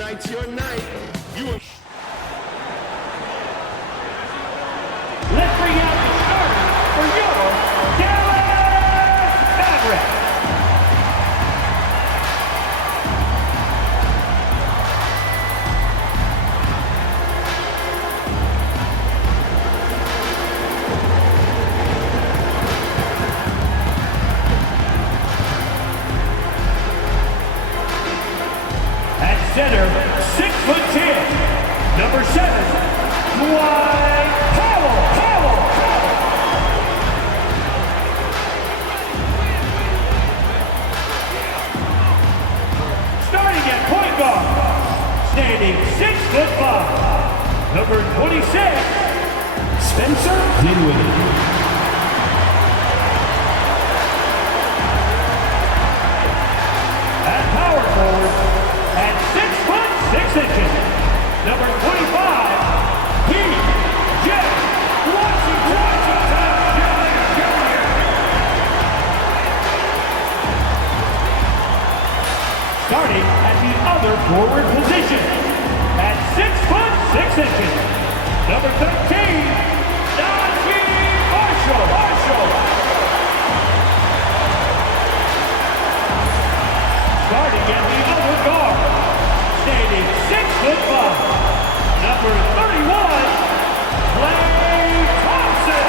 tonight's your night. Let's bring out the starter for your Dallas Mavericks. At center, 6'10", number 7, Dwight Powell. Starting at point guard, standing 6'5", number 26, Spencer Dinwiddie. At power forward, at 6'6", number 25, P.J. Washington Jr. Starting at the other forward position, at 6'6", number 13, Marshall. Starting at the other guard, standing 6'5", number 31, Klay Thompson.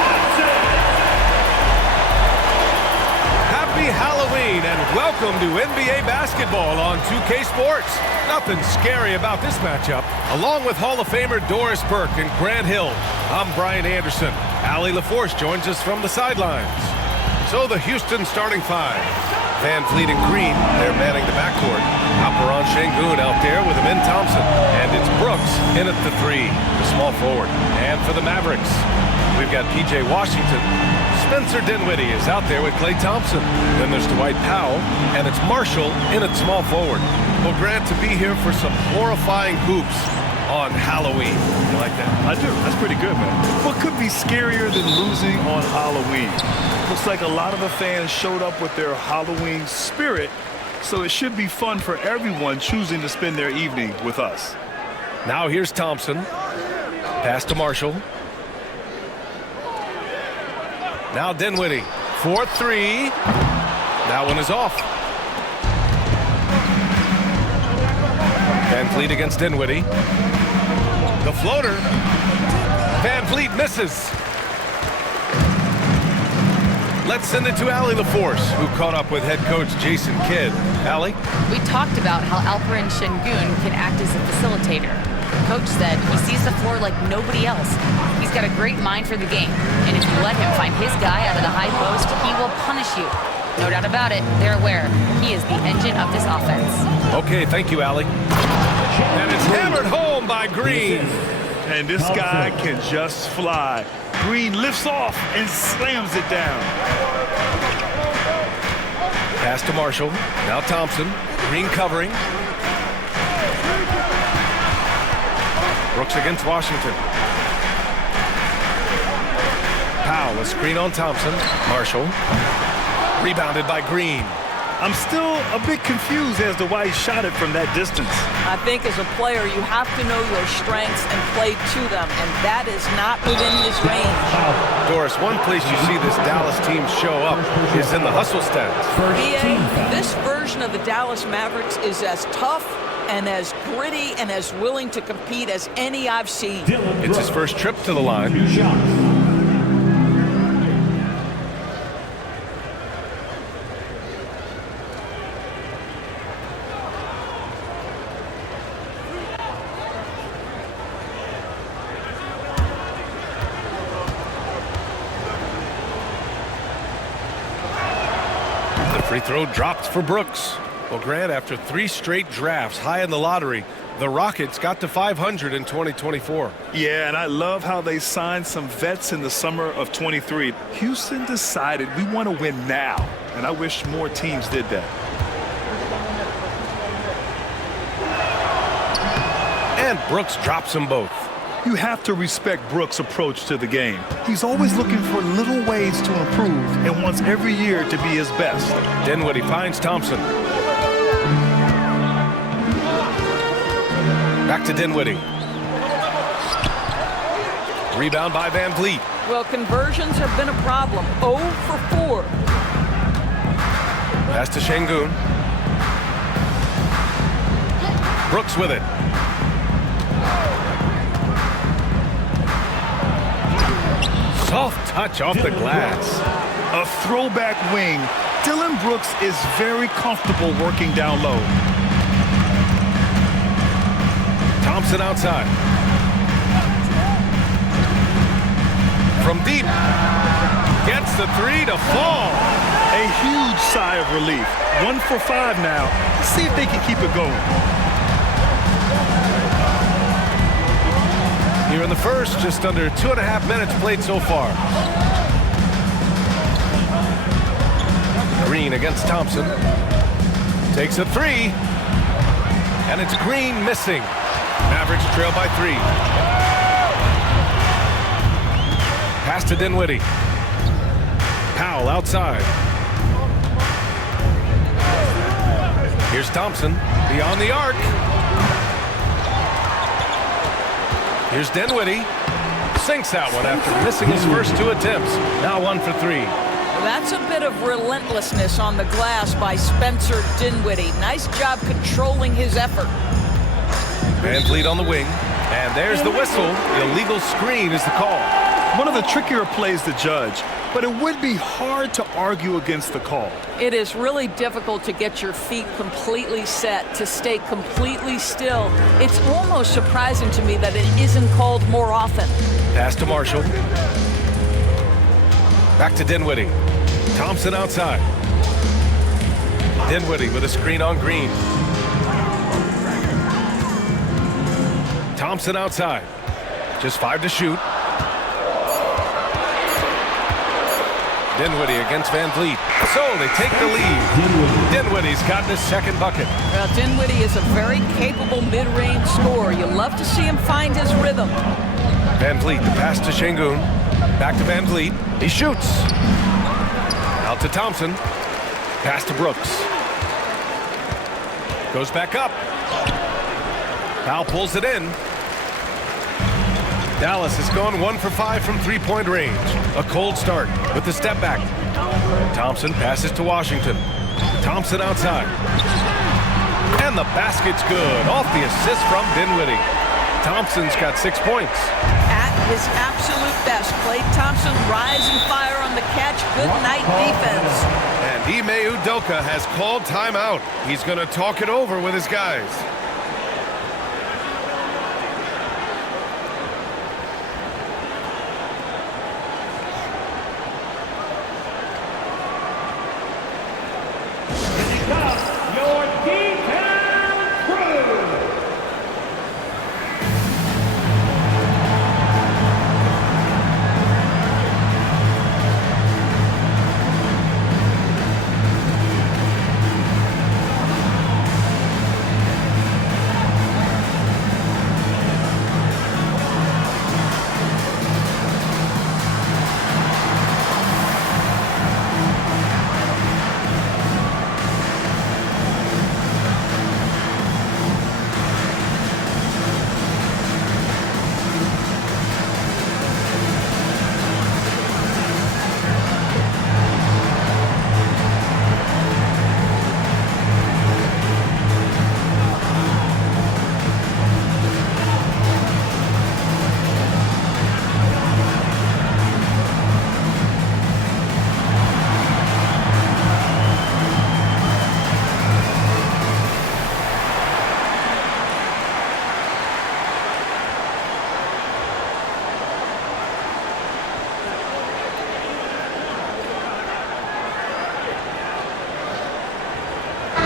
Happy Halloween and welcome to NBA basketball on 2K Sports. Nothing scary about this matchup. Along with Hall of Famer Doris Burke and Grant Hill, I'm Brian Anderson. Allie LaForce joins us from the sidelines. So the Houston starting five. Van Vliet and Green, they're manning the backcourt. Alperon Şengün out there with Amin Thompson. And it's Brooks in at the 3, the small forward. And for the Mavericks, we've got P.J. Washington. Spencer Dinwiddie is out there with Klay Thompson. Then there's Dwight Powell, and it's Marshall in at small forward. Well, Grant, to be here for some horrifying hoops on Halloween. You like that? I do. That's pretty good, man. What could be scarier than losing on Halloween? Looks like a lot of the fans showed up with their Halloween spirit, so it should be fun for everyone choosing to spend their evening with us. Now here's Thompson. Pass to Marshall. Now Dinwiddie. 4-3. That one is off. Van Vliet against Dinwiddie. The floater. Van Vliet misses. Let's send it to Allie LaForce, who caught up with head coach Jason Kidd. Allie? We talked about how Alperon Şengün can act as a facilitator. Coach said he sees the floor like nobody else. He's got a great mind for the game, and if you let him find his guy out of the high post, he will punish you. No doubt about it, they're aware. He is the engine of this offense. Okay, thank you, Allie. And it's hammered home by Green. And this guy can just fly. Green lifts off and slams it down. Pass to Marshall. Now Thompson. Green covering. Brooks against Washington. Powell, a screen on Thompson. Marshall. Rebounded by Green. I'm still a bit confused as to why he shot it from that distance. I think as a player, you have to know your strengths and play to them, and that is not within his range. Doris, one place you see this Dallas team show up is in the hustle stats. BA, this version of the Dallas Mavericks is as tough and as gritty and as willing to compete as any I've seen. It's his first trip to the line. Free throw dropped for Brooks. Well, Grant, after 3 straight drafts high in the lottery, the Rockets got to 500 in 2024. Yeah, and I love how they signed some vets in the summer of 23. Houston decided we want to win now, and I wish more teams did that. And Brooks drops them both. You have to respect Brooks' approach to the game. He's always looking for little ways to improve and wants every year to be his best. Dinwiddie finds Thompson. Back to Dinwiddie. Rebound by Van Vliet. Well, conversions have been a problem. 0 for 4. Pass to Şengün. Brooks with it. Soft touch off the glass. A throwback wing. Dillon Brooks is very comfortable working down low. Thompson outside. From deep. Gets the three to fall. A huge sigh of relief. 1 for 5 now. Let's see if they can keep it going. Here in the first, just under 2.5 minutes played so far. Green against Thompson. Takes a three. And it's Green missing. Mavericks trail by 3. Pass to Dinwiddie. Powell outside. Here's Thompson beyond the arc. Here's Dinwiddie. Sinks that one after missing his first 2 attempts. Now 1 for 3. That's a bit of relentlessness on the glass by Spencer Dinwiddie. Nice job controlling his effort. Van Vliet on the wing. And there's the whistle. Illegal screen is the call. One of the trickier plays to judge, but it would be hard to argue against the call. It is really difficult to get your feet completely set, to stay completely still. It's almost surprising to me that it isn't called more often. Pass to Marshall. Back to Dinwiddie. Thompson outside. Dinwiddie with a screen on Green. Thompson outside. Just 5 to shoot. Dinwiddie against Van Vliet. So they take the lead. Dinwiddie's gotten his second bucket. Well, Dinwiddie is a very capable mid-range scorer. You love to see him find his rhythm. Van Vliet, the pass to Şengün. Back to Van Vliet. He shoots. Out to Thompson. Pass to Brooks. Goes back up. Powell pulls it in. Dallas has gone 1 for 5 from 3-point range. A cold start with the step back. Thompson passes to Washington. Thompson outside. And the basket's good. Off the assist from Dinwiddie. Thompson's got 6 points. At his absolute best, Klay Thompson rising fire on the catch. Good night defense. And Ime Udoka has called timeout. He's going to talk it over with his guys. Your D-Town crew.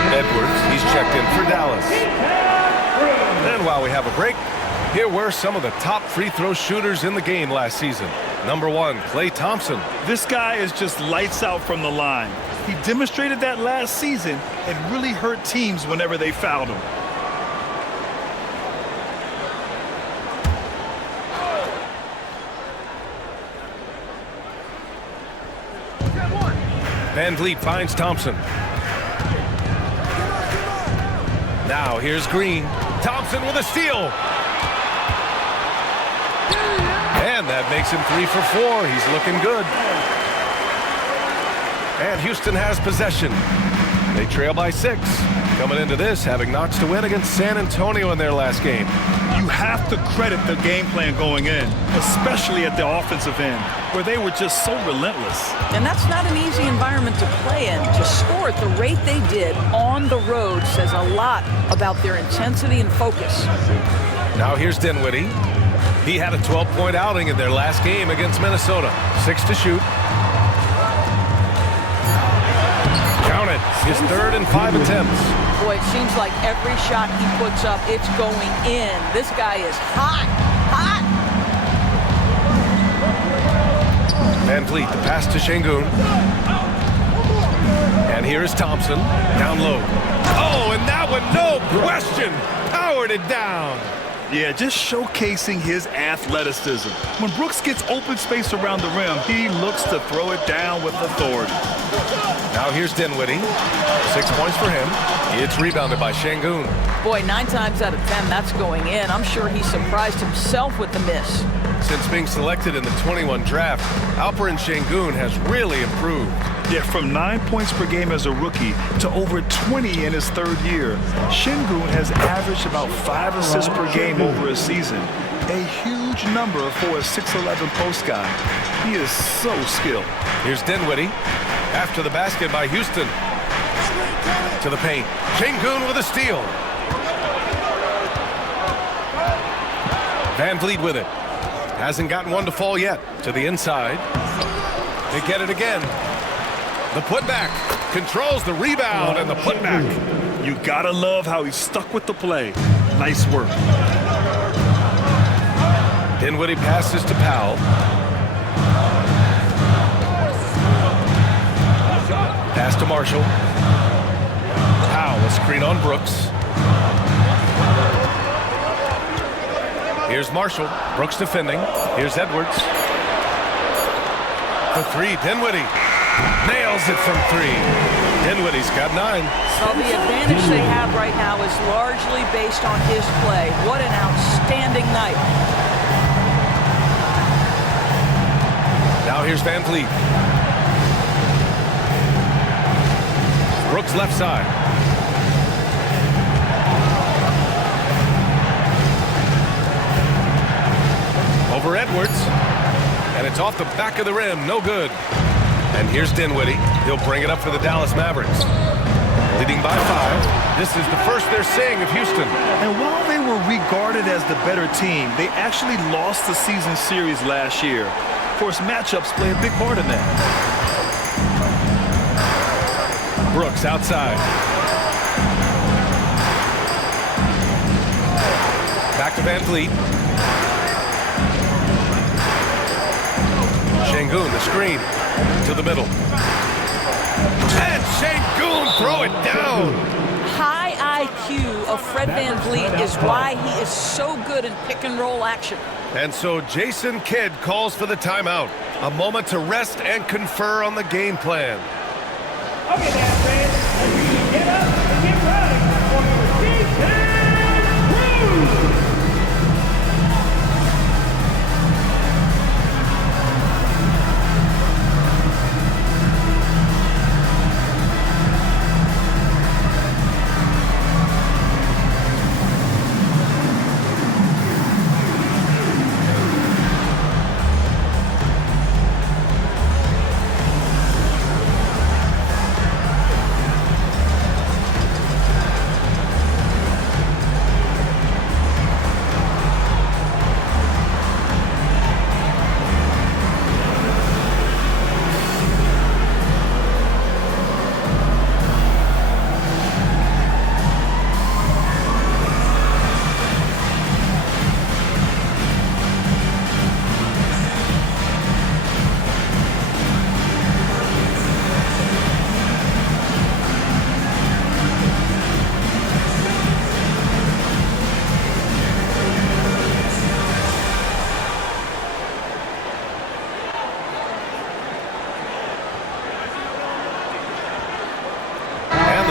Edwards, he's checked in for Dallas. And while we have a break, here were some of the top free throw shooters in the game last season. Number 1, Klay Thompson. This guy is just lights out from the line. He demonstrated that last season and really hurt teams whenever they fouled him. Van Vliet finds Thompson. Now here's Green. Thompson with a steal. And that makes him 3 for 4. He's looking good. And Houston has possession. They trail by 6. Coming into this, having notched a win against San Antonio in their last game. You have to credit the game plan going in, especially at the offensive end, where they were just so relentless. And that's not an easy environment to play in. To score at the rate they did on the road says a lot about their intensity and focus. Now here's Dinwiddie. He had a 12-point outing in their last game against Minnesota. 6 to shoot. Count it. His 3rd and 5 attempts. Boy, it seems like every shot he puts up, it's going in. This guy is hot, hot. Van Vliet, the pass to Şengün. And here is Thompson, down low. Oh, and that one, no question, powered it down. Yeah, just showcasing his athleticism. When Brooks gets open space around the rim, he looks to throw it down with authority. Now here's Dinwiddie. 6 points for him. It's rebounded by Şengün. Boy, 9 times out of 10, that's going in. I'm sure he surprised himself with the miss. Since being selected in the 21 draft, Alperen Şengün has really improved. Yeah, from 9 points per game as a rookie to over 20 in his 3rd year, Şengün has averaged about 5 assists per game over a season. A huge number for a 6'11 post guy. He is so skilled. Here's Dinwiddie. After the basket by Houston. To the paint. Şengün with a steal. Van Vliet with it. Hasn't gotten one to fall yet. To the inside. They get it again. The putback. Controls the rebound and the putback. You gotta love how he stuck with the play. Nice work. Dinwiddie passes to Powell. Pass to Marshall. Powell, a screen on Brooks. Here's Marshall. Brooks defending. Here's Edwards. For 3, Dinwiddie. Nails it from 3. Dinwiddie's got 9. So the advantage they have right now is largely based on his play. What an outstanding night. Now here's Van Vliet. Brooks left side. Over Edwards. And it's off the back of the rim. No good. And here's Dinwiddie. He'll bring it up for the Dallas Mavericks. Leading by 5. This is the first they're seeing of Houston. And while they were regarded as the better team, they actually lost the season series last year. Of course, matchups play a big part in that. Brooks outside. Back to Van Vliet. Şengün, the screen. To the middle. And Şengün throw it down. High IQ of Fred Van Vliet is why he is so good in pick and roll action. And so Jason Kidd calls for the timeout. A moment to rest and confer on the game plan. Okay, now, friends, get up and get ready for your defense cruise.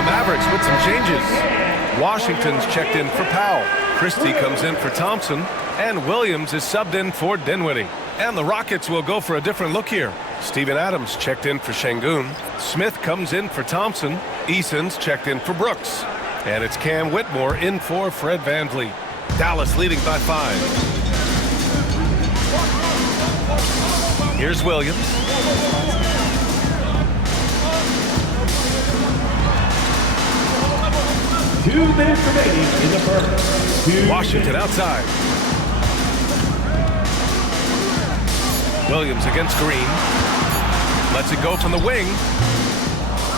Mavericks with some changes. Washington's checked in for Powell. Christie comes in for Thompson, and Williams is subbed in for Dinwiddie. And the Rockets will go for a different look here. Steven Adams checked in for Şengün. Smith comes in for Thompson. Eason's checked in for Brooks. And it's Cam Whitmore in for Fred VanVleet. Dallas leading by 5. Here's Williams. 2 minutes remaining in the first. Washington outside. Williams against Green. Lets it go from the wing.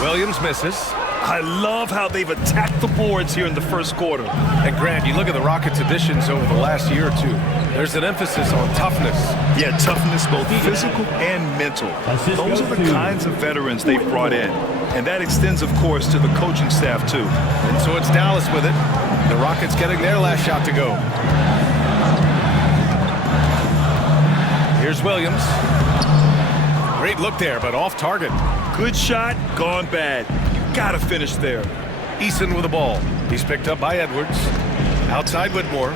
Williams misses. I love how they've attacked the boards here in the first quarter. And Grant, you look at the Rockets' additions over the last year or two. There's an emphasis on toughness. Yeah, toughness, both physical and mental. Those are the kinds of veterans they've brought in. And that extends, of course, to the coaching staff, too. And so it's Dallas with it. The Rockets getting their last shot to go. Here's Williams. Great look there, but off target. Good shot, gone bad. You gotta finish there. Eason with the ball. He's picked up by Edwards. Outside Whitmore.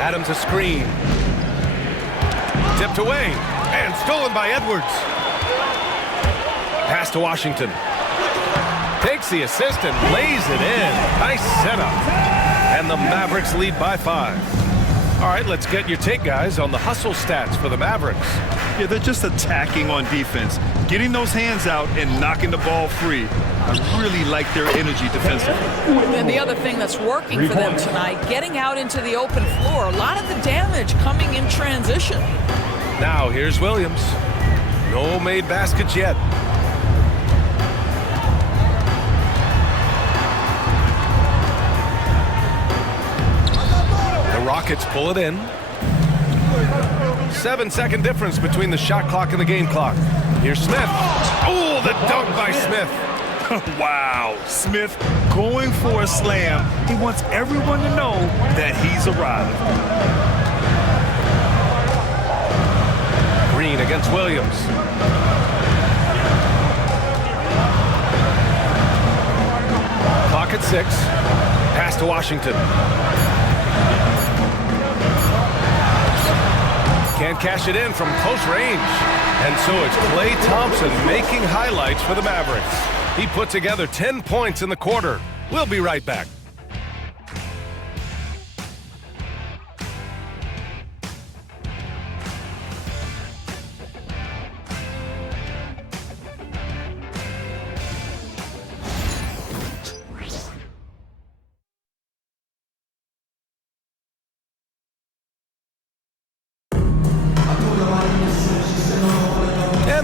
Adams a screen. Tipped away. And stolen by Edwards. Pass to Washington. Takes the assist and lays it in. Nice setup. And the Mavericks lead by 5. All right, let's get your take, guys, on the hustle stats for the Mavericks. Yeah, they're just attacking on defense, getting those hands out and knocking the ball free. I really like their energy defensively. And the other thing that's working for them tonight, getting out into the open floor. A lot of the damage coming in transition. Now here's Williams. No made baskets yet. Rockets pull it in. 7-second difference between the shot clock and the game clock. Here's Smith. Oh, the dunk by Smith. Wow, Smith going for a slam. He wants everyone to know that he's arrived. Green against Williams. Clock at 6. Pass to Washington. Can't cash it in from close range. And so it's Klay Thompson making highlights for the Mavericks. He put together 10 points in the quarter. We'll be right back.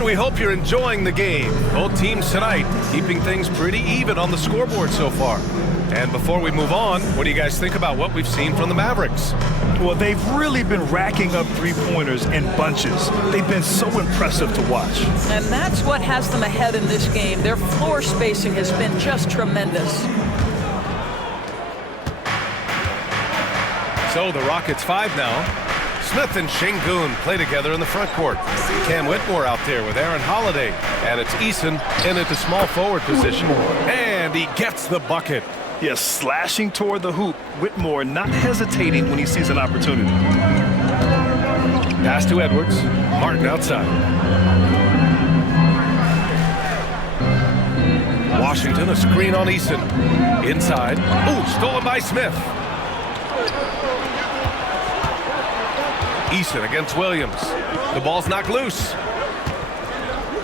We hope you're enjoying the game. Both teams tonight keeping things pretty even on the scoreboard so far. And before we move on, what do you guys think about what we've seen from the Mavericks? Well, they've really been racking up three-pointers in bunches. They've been so impressive to watch. And that's what has them ahead in this game. Their floor spacing has been just tremendous. So the Rockets 5 now. Smith and Şengün play together in the front court. Cam Whitmore out there with Aaron Holiday. And it's Eason in at the small forward position. And he gets the bucket. Yes, slashing toward the hoop. Whitmore not hesitating when he sees an opportunity. Pass to Edwards. Martin outside. Washington, a screen on Eason. Inside. Ooh, stolen by Smith. Eason against Williams. The ball's knocked loose.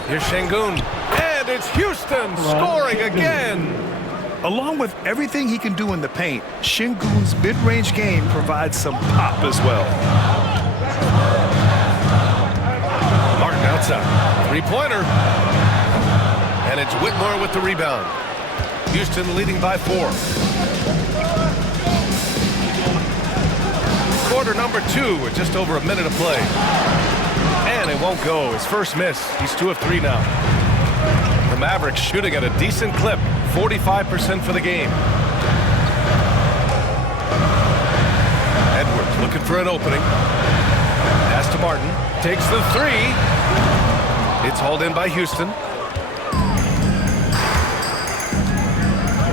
Here's Şengün. And it's Houston scoring again. Along with everything he can do in the paint, Şengün's mid-range game provides some pop as well. Martin outside. Three-pointer. And it's Whitmore with the rebound. Houston leading by 4. Quarter number 2 with just over a minute of play. And it won't go. His first miss. He's 2 of 3 now. The Mavericks shooting at a decent clip. 45% for the game. Edwards looking for an opening. Pass to Martin. Takes the 3. It's hauled in by Houston.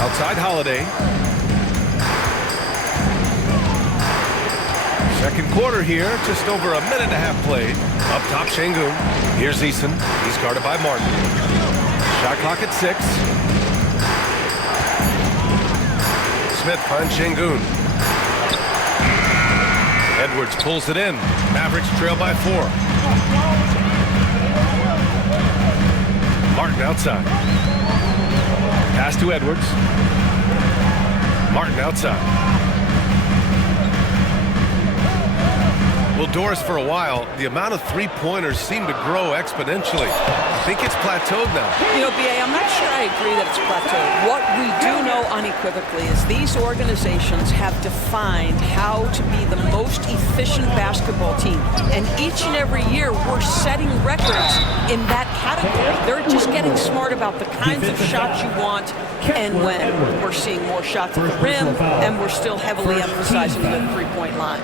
Outside Holiday. Second quarter here, just over a minute and a half played. Up top, Şengün. Here's Eason. He's guarded by Martin. Shot clock at 6. Smith finds Şengün. Edwards pulls it in. Mavericks trail by 4. Martin outside. Pass to Edwards. Martin outside. Well, Doris, for a while, the amount of three-pointers seemed to grow exponentially. I think it's plateaued now. You know, B.A., I'm not sure I agree that it's plateaued. What we do know unequivocally is these organizations have defined how to be the most efficient basketball team. And each and every year, we're setting records in that category. They're just getting smart about the kinds of shots you want and when. We're seeing more shots at the rim, and we're still heavily emphasizing the three-point line.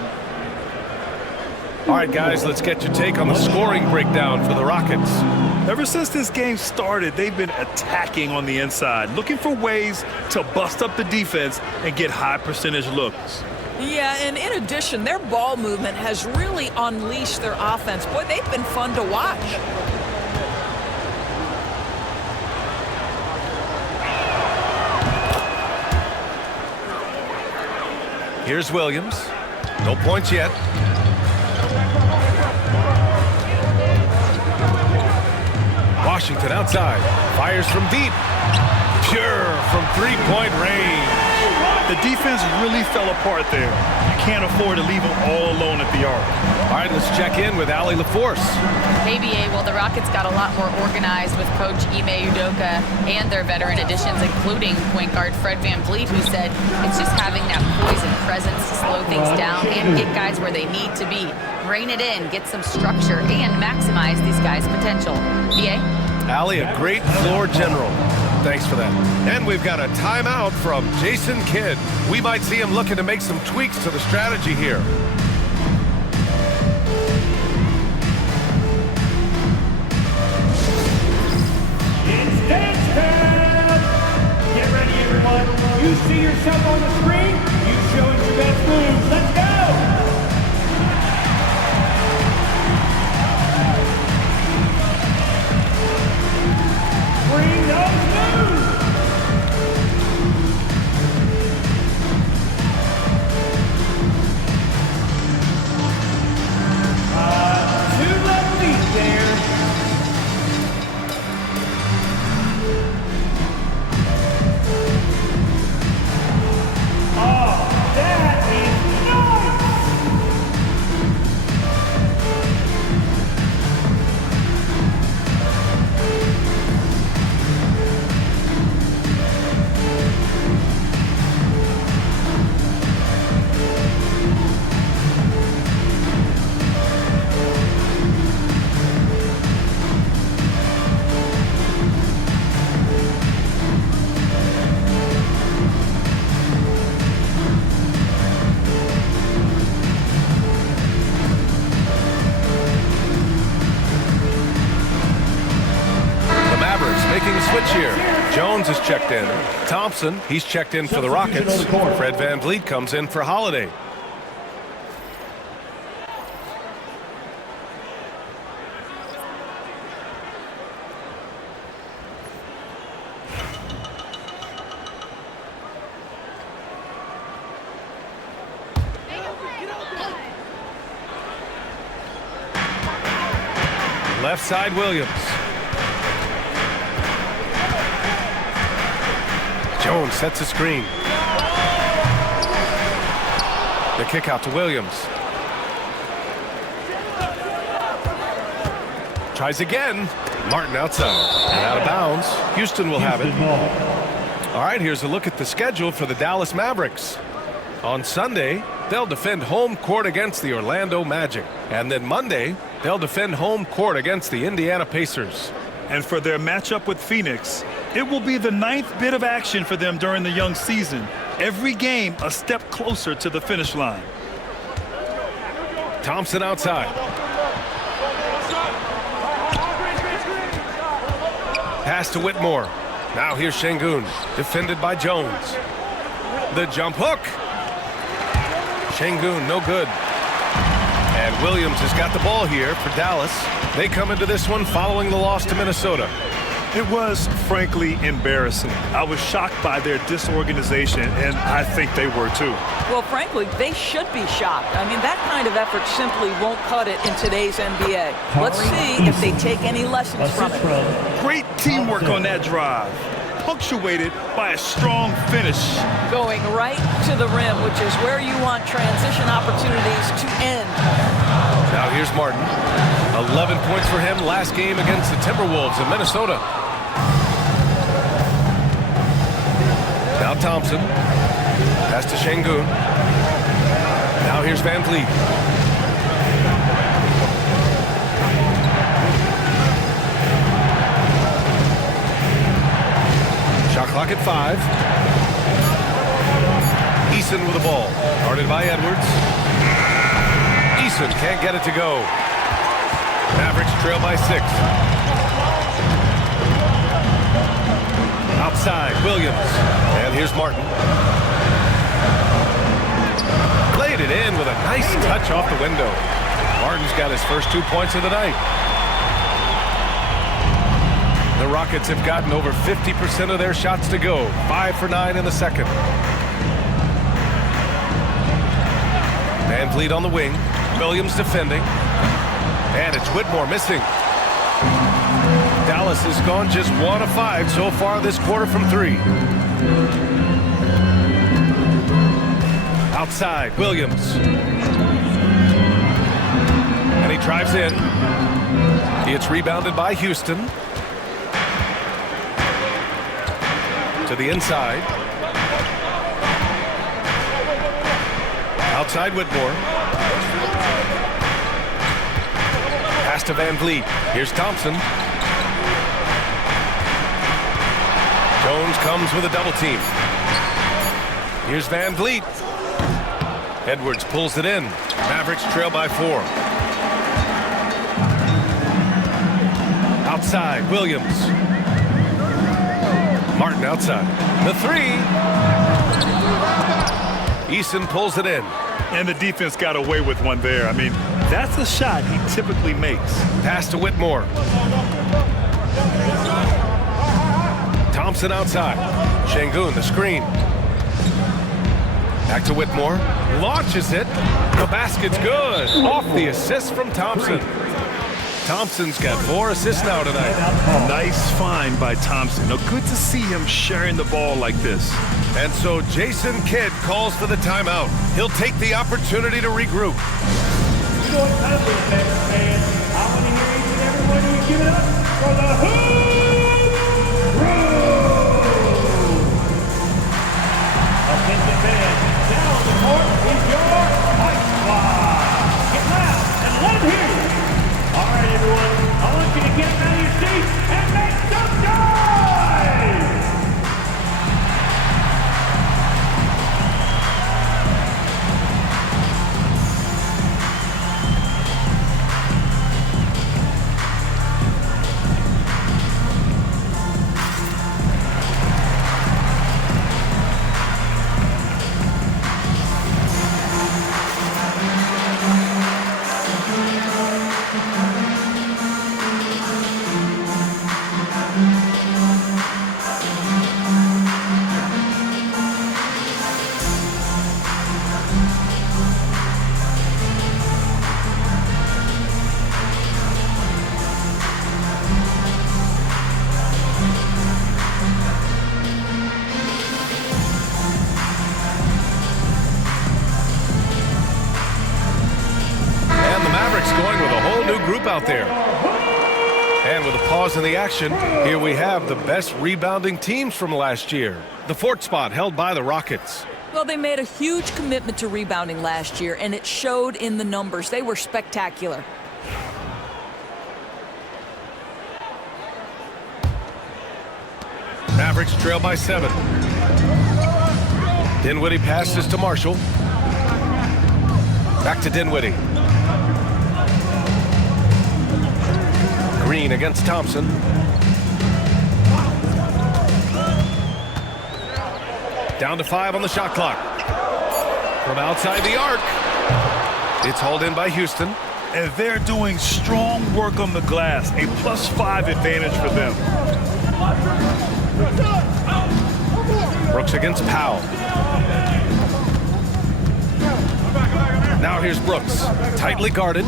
All right, guys, let's get your take on the scoring breakdown for the Rockets. Ever since this game started, they've been attacking on the inside, looking for ways to bust up the defense and get high percentage looks. Yeah, and in addition, their ball movement has really unleashed their offense. Boy, they've been fun to watch. Here's Williams. No points yet. Washington outside. Fires from deep. Pure from three-point range. The defense really fell apart there. You can't afford to leave them all alone at the arc. All right, let's check in with Allie LaForce. ABA, well, the Rockets got a lot more organized with Coach Ime Udoka and their veteran additions, including point guard Fred VanVleet, who said it's just having that poise and presence to slow things down and get guys where they need to be. Rein it in, get some structure, and maximize these guys' potential. BA? Allie, a great floor general. Thanks for that. And we've got a timeout from Jason Kidd. We might see him looking to make some tweaks to the strategy here. It's dance time! Get ready, everyone. You see yourself on the screen. You show us your best moves. Let's go! Bring those moves! Two left feet there. Oh, that is nice! Switch here. Jones is checked in. Thompson, he's checked in for the Rockets. Fred VanVleet comes in for Holiday. Left side, Williams. Jones sets a screen. The kick out to Williams. Tries again. Martin outside. And out of bounds. Houston will have it. All right, here's a look at the schedule for the Dallas Mavericks. On Sunday, they'll defend home court against the Orlando Magic. And then Monday, they'll defend home court against the Indiana Pacers. And for their matchup with Phoenix, it will be the 9th bit of action for them during the young season. Every game a step closer to the finish line. Thompson outside. Pass to Whitmore. Now here's Şengün, defended by Jones. The jump hook. Şengün, no good. And Williams has got the ball here for Dallas. They come into this one following the loss to Minnesota. It was, frankly, embarrassing. I was shocked by their disorganization, and I think they were too. Well, frankly, they should be shocked. I mean, that kind of effort simply won't cut it in today's NBA. Let's see if they take any lessons from it. Great teamwork on that drive, punctuated by a strong finish. Going right to the rim, which is where you want transition opportunities to end. Now here's Martin. 11 points for him last game against the Timberwolves in Minnesota. Now Thompson. Pass to Şengün. Now here's Van Vliet. Shot clock at 5. Eason with the ball. Guarded by Edwards. Eason can't get it to go. Mavericks trail by 6. Outside, Williams. And here's Martin. Laid it in with a nice touch off the window. Martin's got his first 2 points of the night. The Rockets have gotten over 50% of their shots to go. 5 for 9 in the second. Van Vliet on the wing. Williams defending. And it's Whitmore missing. Dallas has gone just 1 of 5 so far this quarter from 3. Outside, Williams. And he drives in. It's rebounded by Houston. To the inside. Outside Whitmore. Pass to Van Vliet. Here's Thompson. Jones comes with a double team. Here's Van Vliet. Edwards pulls it in. Mavericks trail by 4. Outside, Williams. Martin outside. The 3. Eason pulls it in. And the defense got away with one there. I mean, that's a shot he typically makes. Pass to Whitmore. Thompson outside. Şengün, the screen. Back to Whitmore. Launches it. The basket's good. Off the assist from Thompson. Thompson's got 4 assists now tonight. Nice find by Thompson. Now, good to see him sharing the ball like this. And so Jason Kidd calls for the timeout. He'll take the opportunity to regroup. You know what time it is, Mavericks fans. I want to hear each and every one of you give it up for the Hoop Room. Attention fans, down on the court is your Ice Squad. Get loud and let them hear you. All right, everyone, I want you to get out of your seats and make some noise. Going with a whole new group out there. And with a pause in the action, here we have the best rebounding teams from last year. The 4th spot held by the Rockets. Well, they made a huge commitment to rebounding last year, and it showed in the numbers. They were spectacular. Mavericks trail by 7. Dinwiddie passes to Marshall. Back to Dinwiddie. Green against Thompson. Down to 5 on the shot clock. From outside the arc. It's hauled in by Houston. And they're doing strong work on the glass. A +5 advantage for them. Brooks against Powell. Now here's Brooks. Tightly guarded.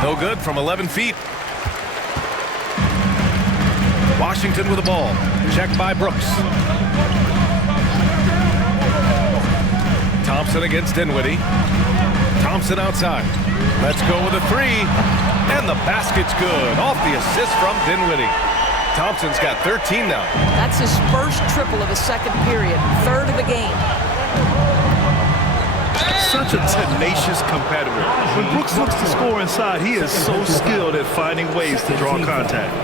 No good from 11 feet. Washington with the ball. Checked by Brooks. Thompson against Dinwiddie. Thompson outside. Let's go with a 3. And the basket's good. Off the assist from Dinwiddie. Thompson's got 13 now. That's his first triple of the second period. Third of the game. Such a tenacious competitor. When Brooks looks to score inside, he is so skilled at finding ways to draw contact.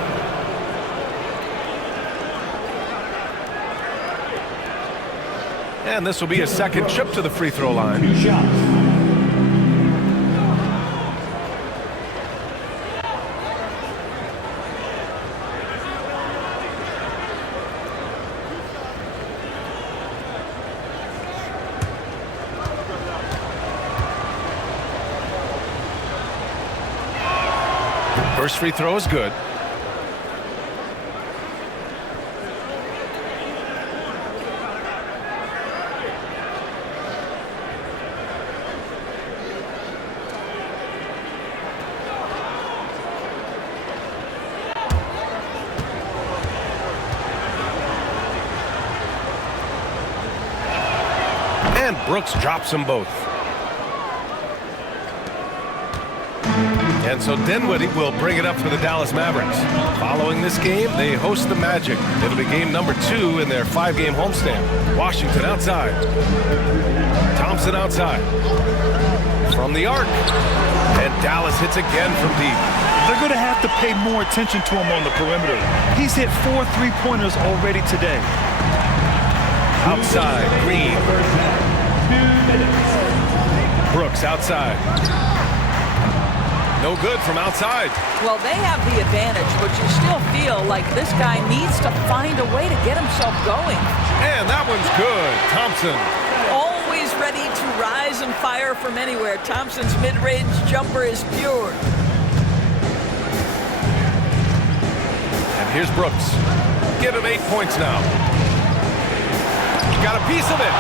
And this will be a second trip to the free throw line. 2 shots. First free throw is good. And Brooks drops them both. And so Dinwiddie will bring it up for the Dallas Mavericks. Following this game, they host the Magic. It'll be game number 2 in their 5-game homestand. Washington outside. Thompson outside. From the arc. And Dallas hits again from deep. They're going to have to pay more attention to him on the perimeter. He's hit 4 3-pointers already today. Outside, Green. Brooks outside. No good from outside. Well, they have the advantage, but you still feel like this guy needs to find a way to get himself going. And that one's good. Thompson. Always ready to rise and fire from anywhere. Thompson's mid-range jumper is pure. And here's Brooks. Give him 8 points now. Got a piece of it.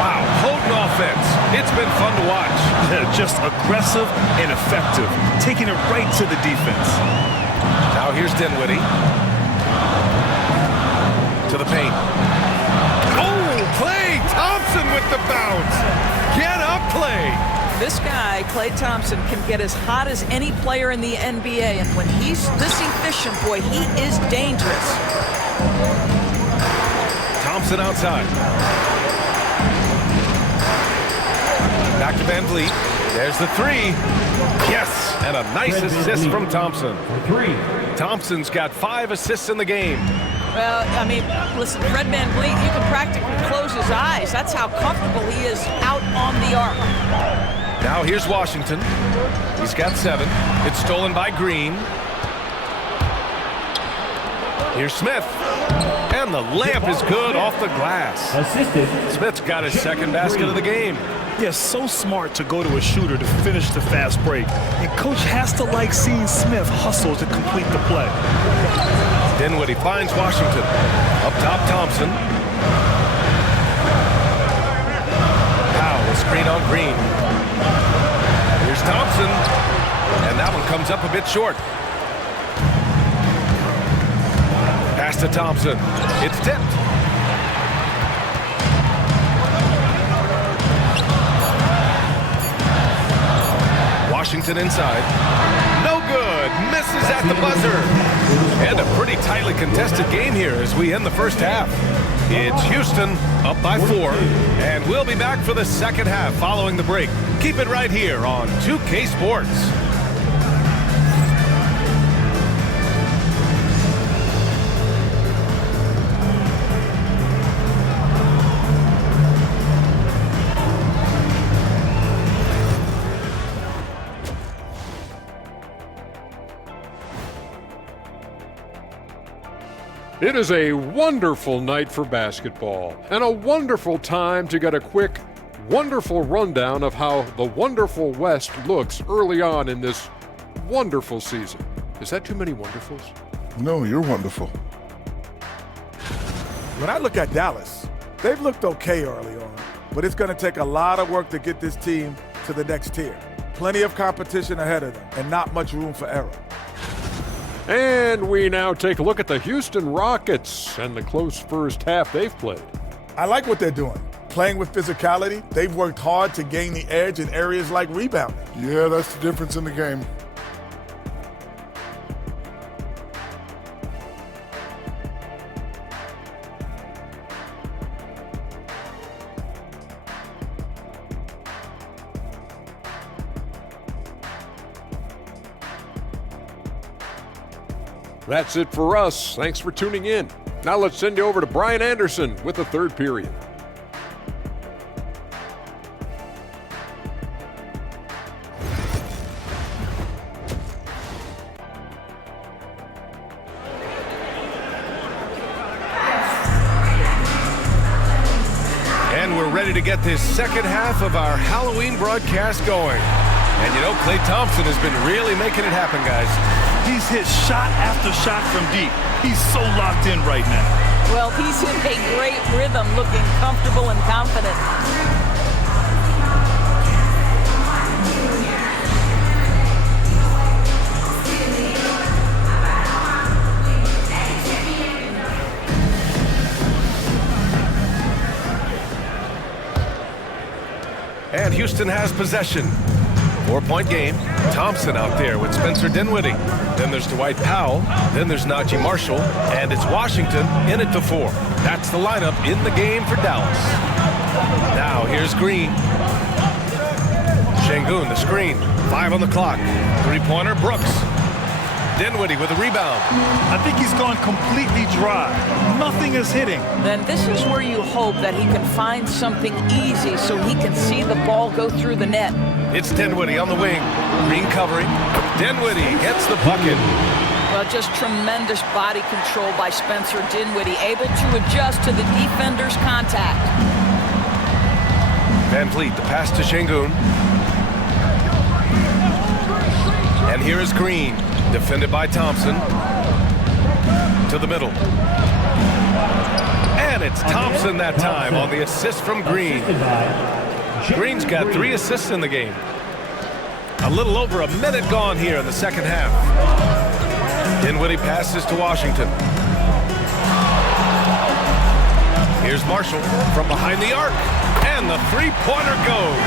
Wow, potent offense. It's been fun to watch. Just aggressive and effective, taking it right to the defense. Now here's Dinwiddie. To the paint. Oh, Klay Thompson with the bounce. Get up, Klay. This guy, Klay Thompson, can get as hot as any player in the NBA, and when he's this efficient, boy, he is dangerous. Thompson outside. Back to Van Vliet. There's the 3. Yes, and a nice assist from Thompson. 3. Thompson's got 5 assists in the game. Well, I mean, listen, Fred VanVleet, you can practically close his eyes. That's how comfortable he is out on the arc. Now here's Washington. He's got 7. It's stolen by Green. Here's Smith. And the layup is good off the glass. Assisted. Smith's got his second basket of the game. Yes, so smart to go to a shooter to finish the fast break. And coach has to like seeing Smith hustle to complete the play. Dinwiddie finds Washington. Up top, Thompson. Powell, screen on Green. Here's Thompson. And that one comes up a bit short. Pass to Thompson. It's tipped. Washington inside. No good. Misses at the buzzer. And a pretty tightly contested game here as we end the first half. It's Houston up by 4. And we'll be back for the second half following the break. Keep it right here on 2K Sports. It is a wonderful night for basketball and a wonderful time to get a quick, wonderful rundown of how the wonderful West looks early on in this wonderful season. Is that too many wonderfuls? No, you're wonderful. When I look at Dallas, they've looked okay early on, but it's going to take a lot of work to get this team to the next tier. Plenty of competition ahead of them and not much room for error. And we now take a look at the Houston Rockets and the close first half they've played. I like what they're doing. Playing with physicality, they've worked hard to gain the edge in areas like rebounding. Yeah, that's the difference in the game. That's it for us. Thanks for tuning in. Now let's send you over to Brian Anderson with the third period. And we're ready to get this second half of our Halloween broadcast going. And you know, Klay Thompson has been really making it happen, guys. He's hit shot after shot from deep. He's so locked in right now. Well, he's in a great rhythm, looking comfortable and confident. And Houston has possession. 4-point game. Thompson out there with Spencer Dinwiddie. Then there's Dwight Powell. Then there's Najee Marshall. And it's Washington in at the 4. That's the lineup in the game for Dallas. Now here's Green. Şengün, the screen. 5 on the clock. 3-pointer, Brooks. Dinwiddie with a rebound. I think he's gone completely dry. Nothing is hitting. Then this is where you hope that he can find something easy so he can see the ball go through the net. It's Dinwiddie on the wing. Green covering. Dinwiddie gets the bucket. Well, just tremendous body control by Spencer Dinwiddie, able to adjust to the defender's contact. Van Vliet, the pass to Şengün. And here is Green, defended by Thompson. To the middle. And it's Thompson that time on the assist from Green. Green's got 3 assists in the game. A little over a minute gone here in the second half. Dinwiddie passes to Washington. Here's Marshall from behind the arc. And the 3-pointer goes.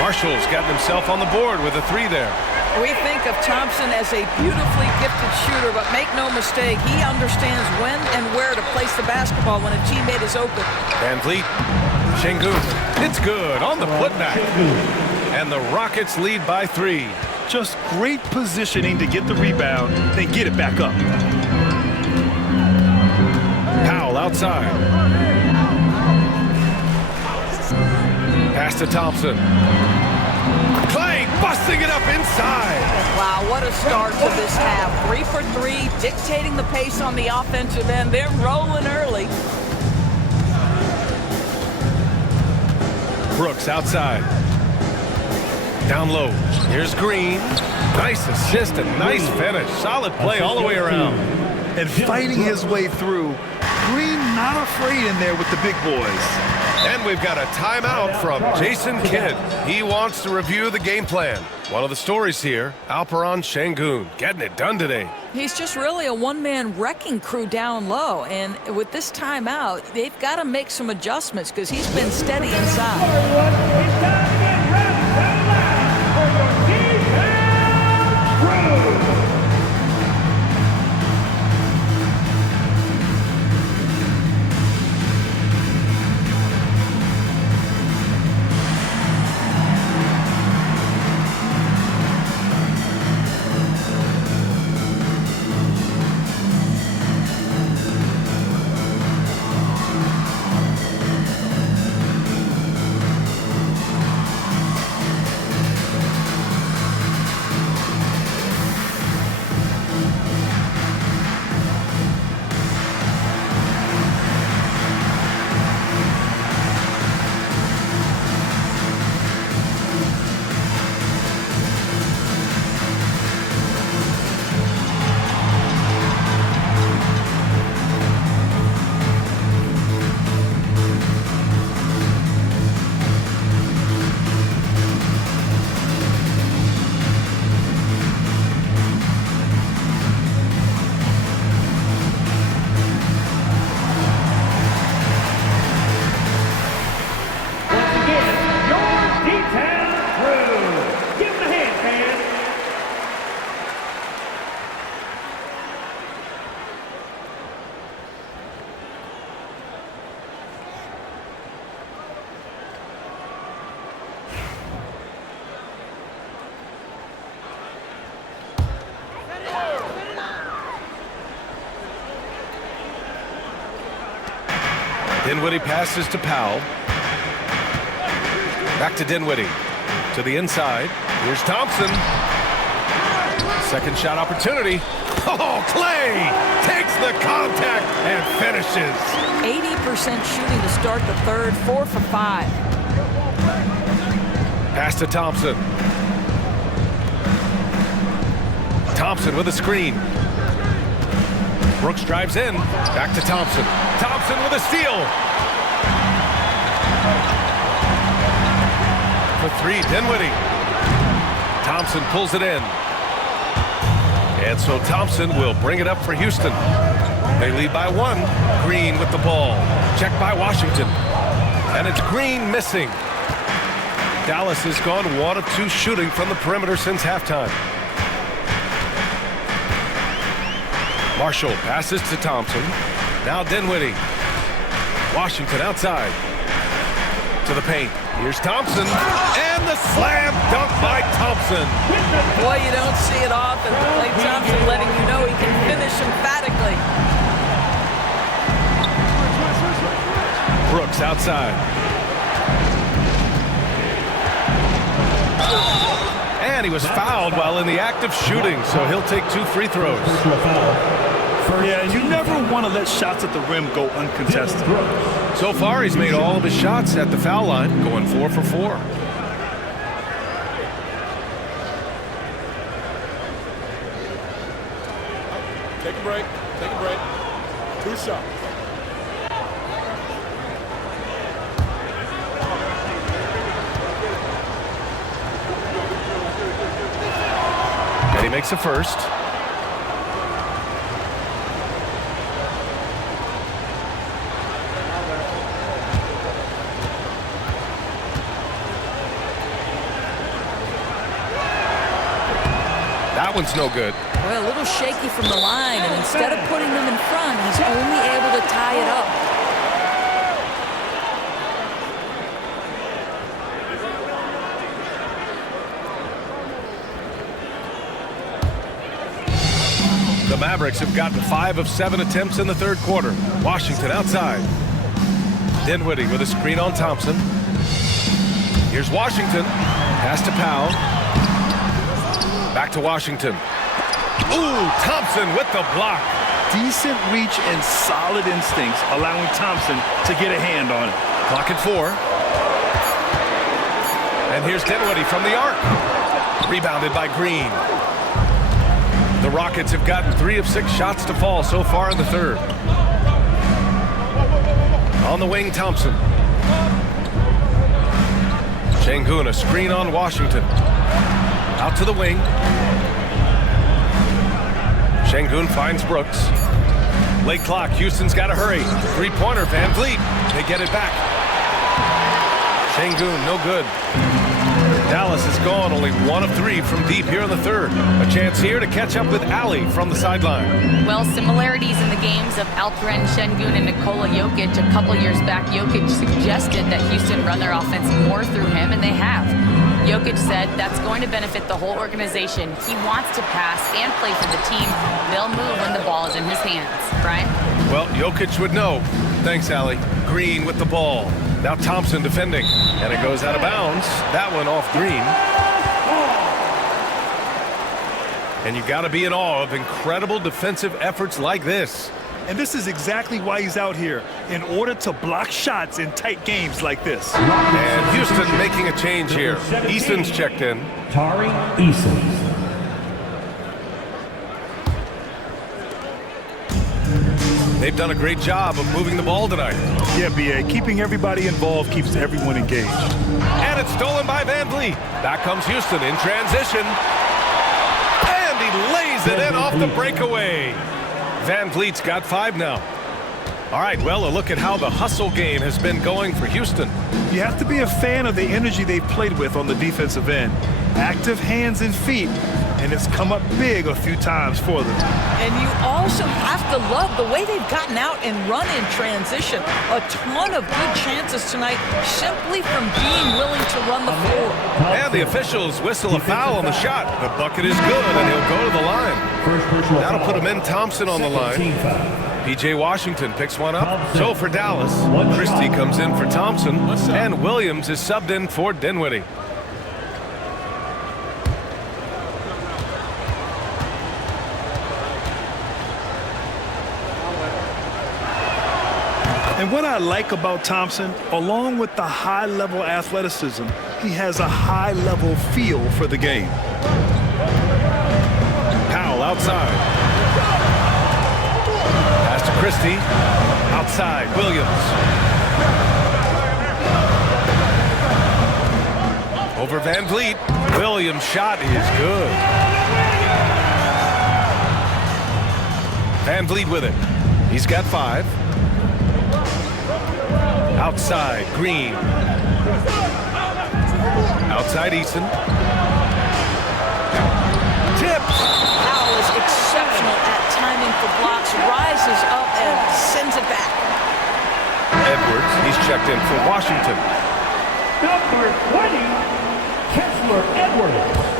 Marshall's gotten himself on the board with a 3 there. We think of Thompson as a beautifully gifted shooter, but make no mistake, he understands when and where to place the basketball when a teammate is open. Van Vliet, Şengün, it's good on the putback. And the Rockets lead by 3. Just great positioning to get the rebound, then get it back up. Powell outside. Pass to Thompson. Klay busting it up inside. Wow, what a start to this half. 3 for 3, dictating the pace on the offensive end. They're rolling early. Brooks outside. Down low. Here's Green. Nice assist and nice finish. Solid play all the way around. And fighting his way through. Green not afraid in there with the big boys. And we've got a timeout from Jason Kidd. He wants to review the game plan. One of the stories here, Alperen Şengün getting it done today. He's just really a one-man wrecking crew down low. And with this timeout, they've got to make some adjustments because he's been steady inside. It's time to get ready for your defense crew. Dinwiddie passes to Powell. Back to Dinwiddie. To the inside. Here's Thompson. Second shot opportunity. Oh, Clay takes the contact and finishes. 80% shooting to start the third, 4 for 5. Pass to Thompson. Thompson with a screen. Brooks drives in. Back to Thompson. Thompson with a steal. For 3, Dinwiddie. Thompson pulls it in. And so Thompson will bring it up for Houston. They lead by 1. Green with the ball. Checked by Washington. And it's Green missing. Dallas has gone 1 of 2 shooting from the perimeter since halftime. Marshall passes to Thompson. Now Dinwiddie. Washington outside. To the paint. Here's Thompson. And the slam dunk by Thompson. Boy, you don't see it often. Klay Thompson letting you know he can finish emphatically. Brooks outside. And he was fouled while in the act of shooting, so he'll take 2 free throws. Yeah, and you never want to let shots at the rim go uncontested. So far, he's made all of his shots at the foul line, going 4 for 4. Take a break. Take a break. 2 shots. And he makes a first. That one's no good. Well, a little shaky from the line, and instead of putting them in front, he's only able to tie it up. The Mavericks have gotten 5 of 7 attempts in the third quarter. Washington outside. Dinwiddie with a screen on Thompson. Here's Washington. Pass to Powell. Back to Washington. Ooh, Thompson with the block. Decent reach and solid instincts, allowing Thompson to get a hand on it. Clock at 4. And here's Dinwiddie from the arc. Rebounded by Green. The Rockets have gotten 3 of 6 shots to fall so far in the third. On the wing, Thompson. Şengün, a screen on Washington. Out to the wing. Şengün finds Brooks. Late clock, Houston's got to hurry. 3-pointer, Van Vliet. They get it back. Şengün, no good. Dallas has gone only 1 of 3 from deep here in the third. A chance here to catch up with Ali from the sideline. Well, similarities in the games of Alperen Şengün and Nikola Jokic. A couple years back, Jokic suggested that Houston run their offense more through him, and they have. Jokic said that's going to benefit the whole organization. He wants to pass and play for the team. They'll move when the ball is in his hands. Brian? Well, Jokic would know. Thanks, Ali. Green with the ball. Now Thompson defending. And it goes out of bounds. That one off Green. And you got to be in awe of incredible defensive efforts like this. And this is exactly why he's out here, in order to block shots in tight games like this. And Houston making a change here. Eason's checked in. Tari Eason. They've done a great job of moving the ball tonight. Yeah, B.A. Keeping everybody involved keeps everyone engaged. And it's stolen by Van Vliet. Back comes Houston in transition. And he lays it in off the breakaway. Van Vliet's got 5 now. All right, well, a look at how the hustle game has been going for Houston. You have to be a fan of the energy they've played with on the defensive end. Active hands and feet, and it's come up big a few times for them. And you also have to love the way they've gotten out and run in transition. A ton of good chances tonight simply from being willing to run the floor. And the officials whistle a foul on the shot. The bucket is good, and he'll go to the line. That'll put him in. Thompson on the line. P.J. Washington picks one up. So for Dallas, Christie comes in for Thompson, and Williams is subbed in for Dinwiddie. And what I like about Thompson, along with the high-level athleticism, he has a high-level feel for the game. Powell outside. Pass to Christie. Outside, Williams. Over Van Vliet. Williams' shot is good. Van Vliet with it. He's got 5. Outside, Green. Outside, Eason. Tips. Powell is exceptional at timing for blocks, rises up and sends it back. Edwards, he's checked in for Washington. Number 20, Kessler Edwards.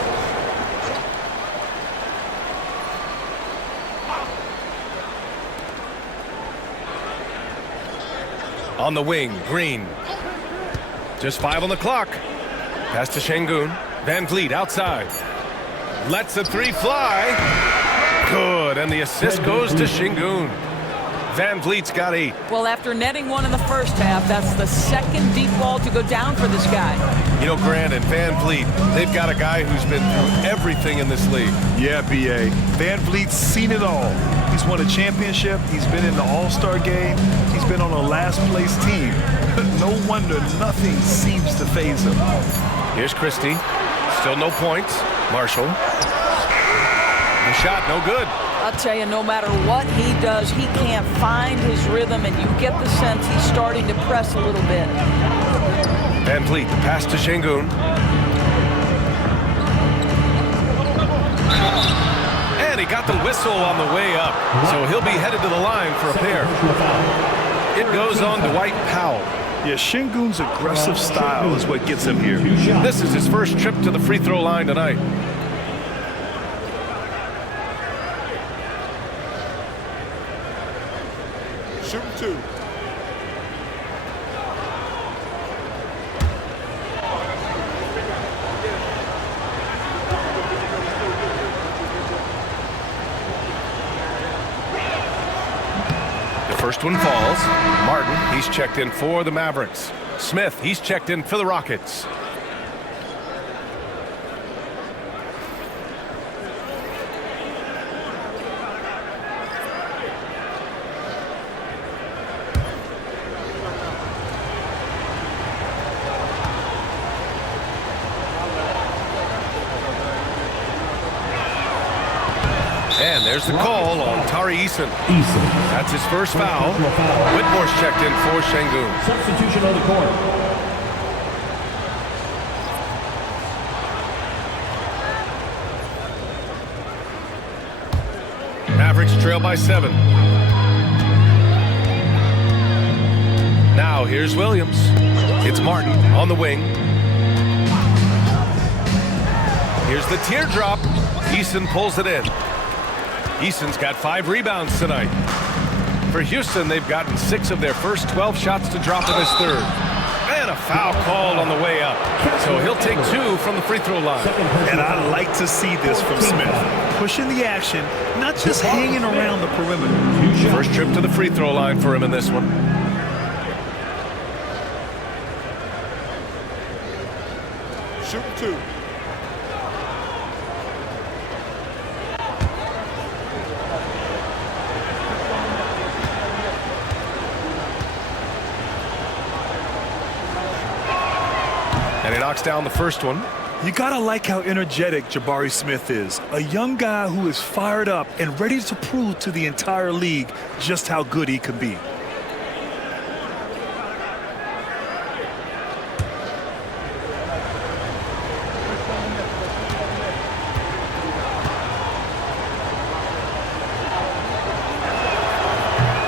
On the wing, Green. Just 5 on the clock. Pass to Şengün. Van Vliet outside. Lets the 3 fly. Good, and the assist goes to Şengün. Van Vliet's got 8. Well, after netting one in the first half, that's the second deep ball to go down for this guy. You know, Grant and Van Vliet, they've got a guy who's been through everything in this league. Yeah, B.A. Van Vliet's seen it all. He's won a championship. He's been in the All-Star game. He's been on a last-place team. No wonder nothing seems to faze him. Here's Christie. Still no points. Marshall. The shot, no good. I'll tell you, no matter what he does, he can't find his rhythm, and you get the sense he's starting to press a little bit. Van Vliet, the pass to Şengün. And he got the whistle on the way up, so he'll be headed to the line for a pair. It goes on to Dwight Powell. Yeah, Şengün's aggressive style is what gets him here. This is his first trip to the free throw line tonight. Shooting 2. The first one falls. Martin, he's checked in for the Mavericks. Smith, he's checked in for the Rockets. And there's the call on Tari Eason. That's his first foul. Whitmore's checked in for Şengün. Substitution on the court. Mavericks trail by 7. Now here's Williams. It's Martin on the wing. Here's the teardrop. Eason pulls it in. Eason's got 5 rebounds tonight. For Houston, they've gotten 6 of their first 12 shots to drop in this third. And a foul called on the way up. So he'll take 2 from the free throw line. And I like to see this from Smith. Pushing the action, not just hanging around the perimeter. First trip to the free throw line for him in this one. Shooting 2. And he knocks down the first one. You gotta like how energetic Jabari Smith is. A young guy who is fired up and ready to prove to the entire league just how good he can be.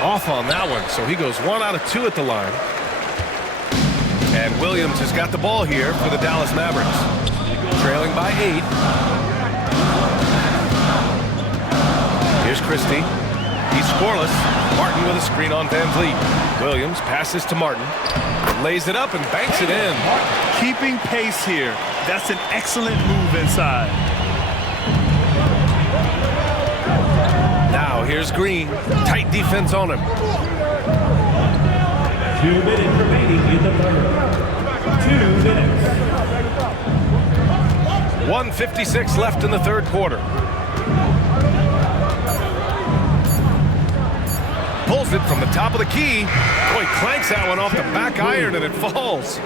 Off on that one, so he goes 1 out of 2 at the line. And Williams has got the ball here for the Dallas Mavericks. Trailing by 8. Here's Christie. He's scoreless. Martin with a screen on Van Vliet. Williams passes to Martin. Lays it up and banks it in. Keeping pace here. That's an excellent move inside. Now here's Green. Tight defense on him. 2 minutes remaining in the third. 2 minutes. 1:56 left in the third quarter. Pulls it from the top of the key. Boy, clanks that one off the back iron and it falls.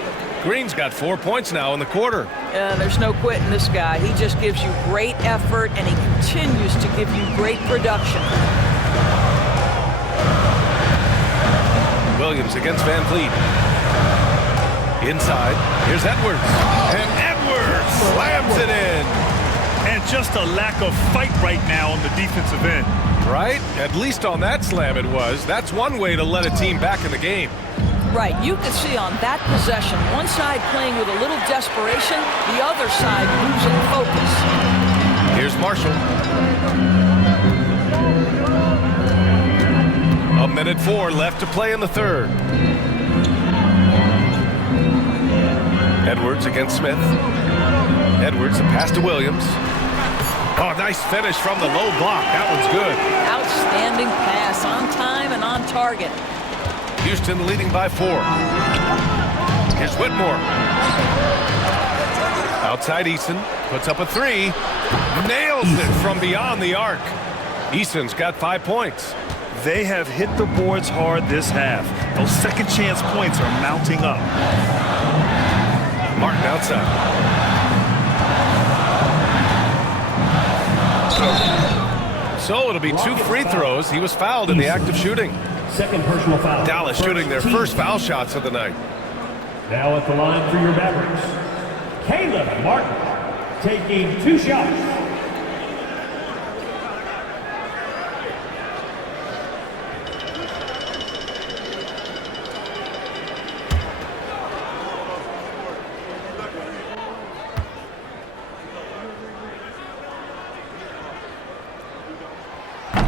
Green's got 4 points now in the quarter. There's no quitting this guy. He just gives you great effort, and he continues to give you great production. Williams against Van Vliet. Inside, here's Edwards. And Edwards slams it in. And just a lack of fight right now on the defensive end. Right? At least on that slam it was. That's one way to let a team back in the game. Right, you can see on that possession, one side playing with a little desperation, the other side losing focus. Here's Marshall. 1:04 left to play in the third. Edwards against Smith. Edwards, a pass to Williams. Oh, nice finish from the low block. That one's good. Outstanding pass, on time and on target. Houston leading by 4. Here's Whitmore. Outside Eason. Puts up a 3. Nails it from beyond the arc. Eason's got 5 points. They have hit the boards hard this half. Those second chance points are mounting up. Martin outside. So it'll be 2 free throws. He was fouled in the act of shooting. Second personal foul. Dallas shooting their first foul shots of the night. Now at the line for your Mavericks, Caleb Martin taking 2 shots.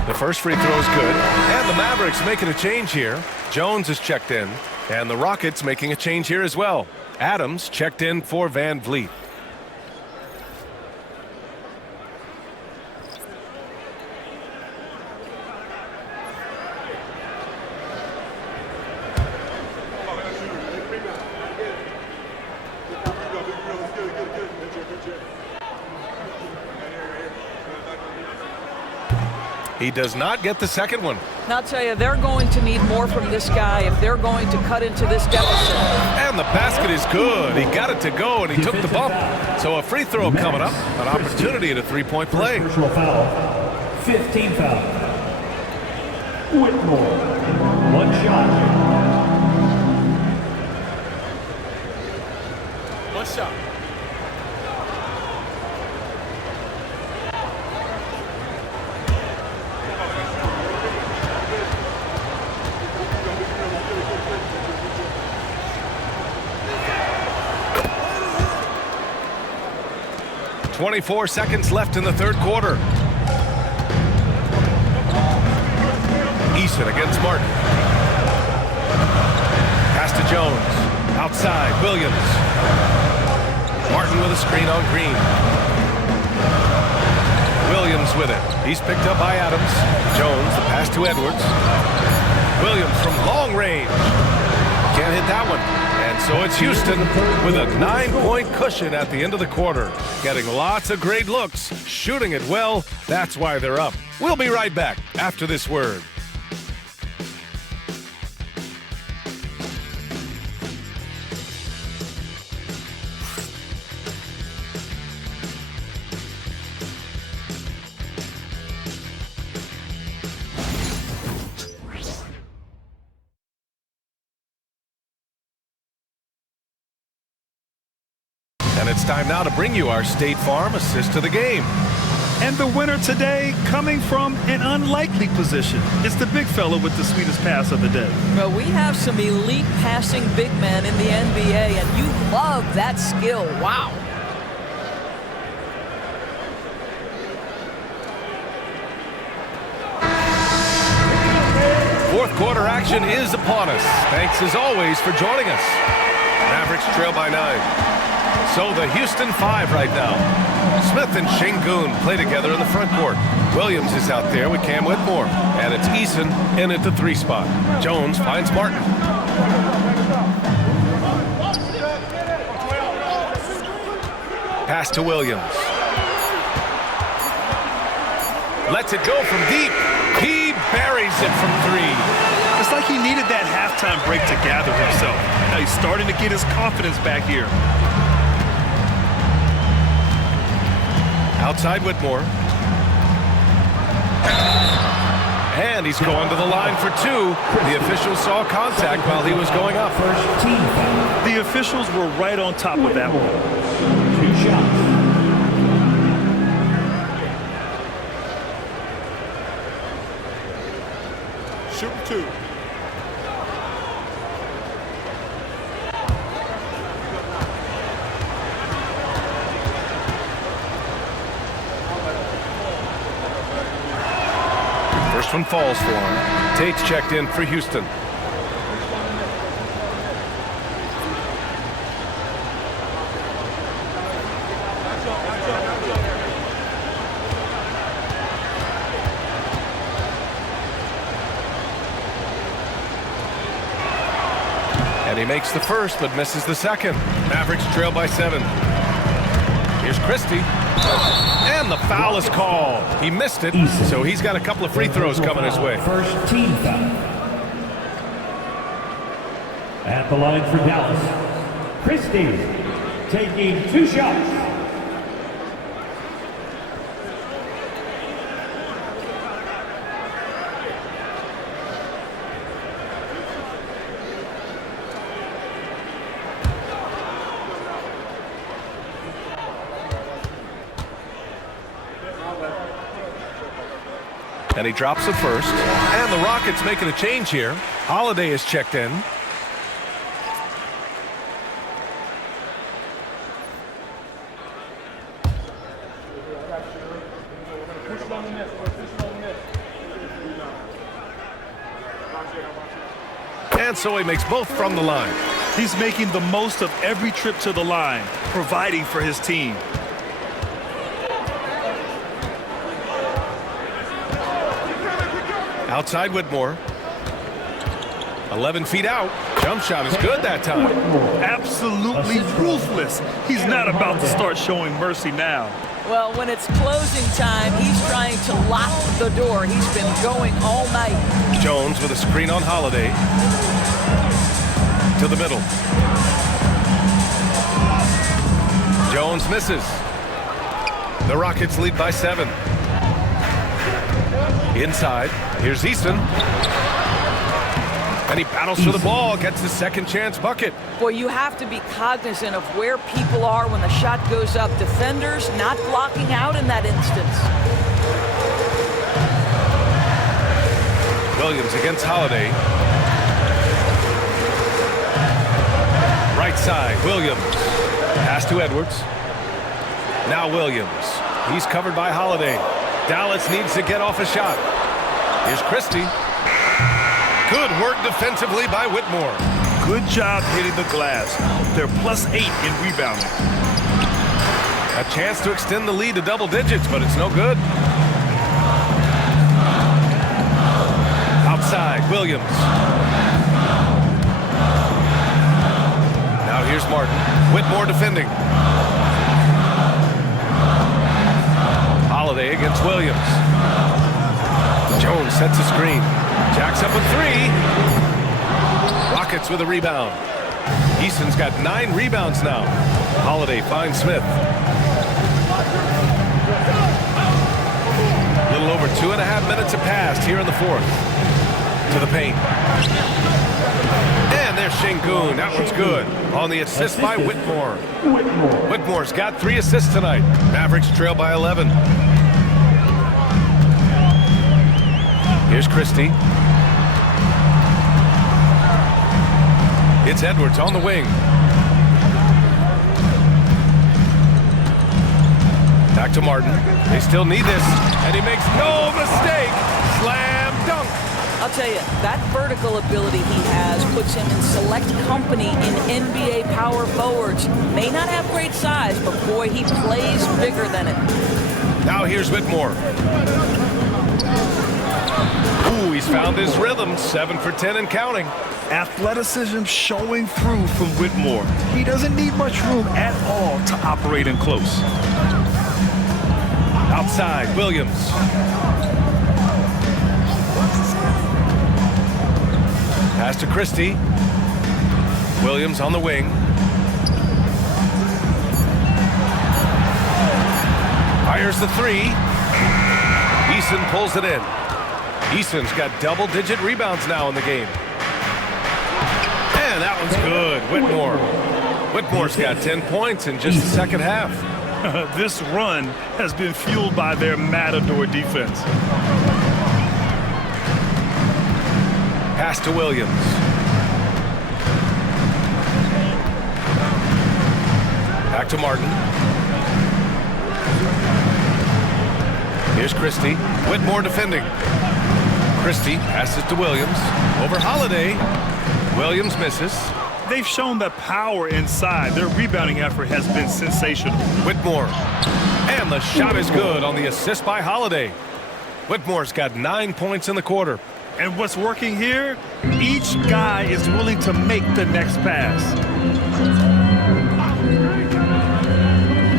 The first free throw is good. And the Mavericks making a change here. Jones is checked in. And the Rockets making a change here as well. Adams checked in for Van Vliet. He does not get the second one. And I'll tell you, they're going to need more from this guy if they're going to cut into this deficit. And the basket is good. He got it to go, and he took the bump. So a free throw coming up, an opportunity at a three-point play. Personal foul, 15 foul. Whitmore, 1 shot. 1 shot. .24 seconds left in the third quarter. Eason against Martin. Pass to Jones. Outside, Williams. Martin with a screen on Green. Williams with it. He's picked up by Adams. Jones, the pass to Edwards. Williams from long range. Can't hit that one. And so it's Houston with a 9-point cushion at the end of the quarter. Getting lots of great looks, shooting it well. That's why they're up. We'll be right back after this word. And it's time now to bring you our State Farm assist to the game. And the winner today coming from an unlikely position. It's the big fella with the sweetest pass of the day. Well, we have some elite passing big men in the NBA, and you love that skill. Wow. Fourth quarter action is upon us. Thanks as always for joining us. Mavericks trail by 9. So the Houston 5 right now. Smith and Şengün play together in the front court. Williams is out there with Cam Whitmore. And it's Eason in at the 3 spot. Jones finds Martin. Pass to Williams. Lets it go from deep. He buries it from 3. It's like he needed that halftime break to gather himself. Now he's starting to get his confidence back here. Outside Whitmore. And he's going to the line for 2. The officials saw contact while he was going up. The officials were right on top of that one. 2 shots. Shoot 2. First one falls for him. Tate's checked in for Houston. And he makes the first, but misses the second. Mavericks trail by 7. Here's Christie. And the foul is called. He missed it, so he's got a couple of free throws coming his way. First team foul. At the line for Dallas, Christie taking 2 shots. And he drops it first. And the Rockets making a change here. Holiday is checked in. And so he makes both from the line. He's making the most of every trip to the line, providing for his team. Outside Whitmore. 11 feet out. Jump shot is good that time. Absolutely ruthless. He's not about to start showing mercy now. Well, when it's closing time, he's trying to lock the door. He's been going all night. Jones with a screen on Holiday. To the middle. Jones misses. The Rockets lead by 7. Inside. Here's Eason. And he battles for the ball, gets his second chance bucket. Boy, you have to be cognizant of where people are when the shot goes up. Defenders not blocking out in that instance. Williams against Holiday. Right side, Williams. Pass to Edwards. Now Williams. He's covered by Holiday. Dallas needs to get off a shot. Here's Christie. Good work defensively by Whitmore. Good job hitting the glass. They're +8 in rebounding. A chance to extend the lead to double digits, but it's no good. Outside, Williams. Now here's Martin. Whitmore defending. Holiday against Williams. Jones sets a screen. Jacks up a 3. Rockets with a rebound. Eason's got 9 rebounds now. Holiday finds Smith. A little over 2.5 minutes have passed here in the 4th. To the paint. And there's Şengün. That one's good. On the assist by Whitmore. Whitmore's got 3 assists tonight. Mavericks trail by 11. Here's Christie. It's Edwards on the wing. Back to Martin. They still need this. And he makes no mistake. Slam dunk. I'll tell you, that vertical ability he has puts him in select company in NBA power forwards. May not have great size, but boy, he plays bigger than it. Now here's Whitmore. Ooh, he's found his rhythm. 7 for 10 and counting. Athleticism showing through from Whitmore. He doesn't need much room at all to operate in close. Outside, Williams. Pass to Christie. Williams on the wing. Fires the three. Eason pulls it in. Eason's got double-digit rebounds now in the game. And that one's good. Whitmore. Whitmore's got 10 points in just the second half. This run has been fueled by their Matador defense. Pass to Williams. Back to Martin. Here's Christie. Whitmore defending. Christie passes to Williams. Over Holiday. Williams misses. They've shown the power inside. Their rebounding effort has been sensational. Whitmore. And the shot is good on the assist by Holiday. Whitmore's got 9 points in the quarter. And what's working here? Each guy is willing to make the next pass.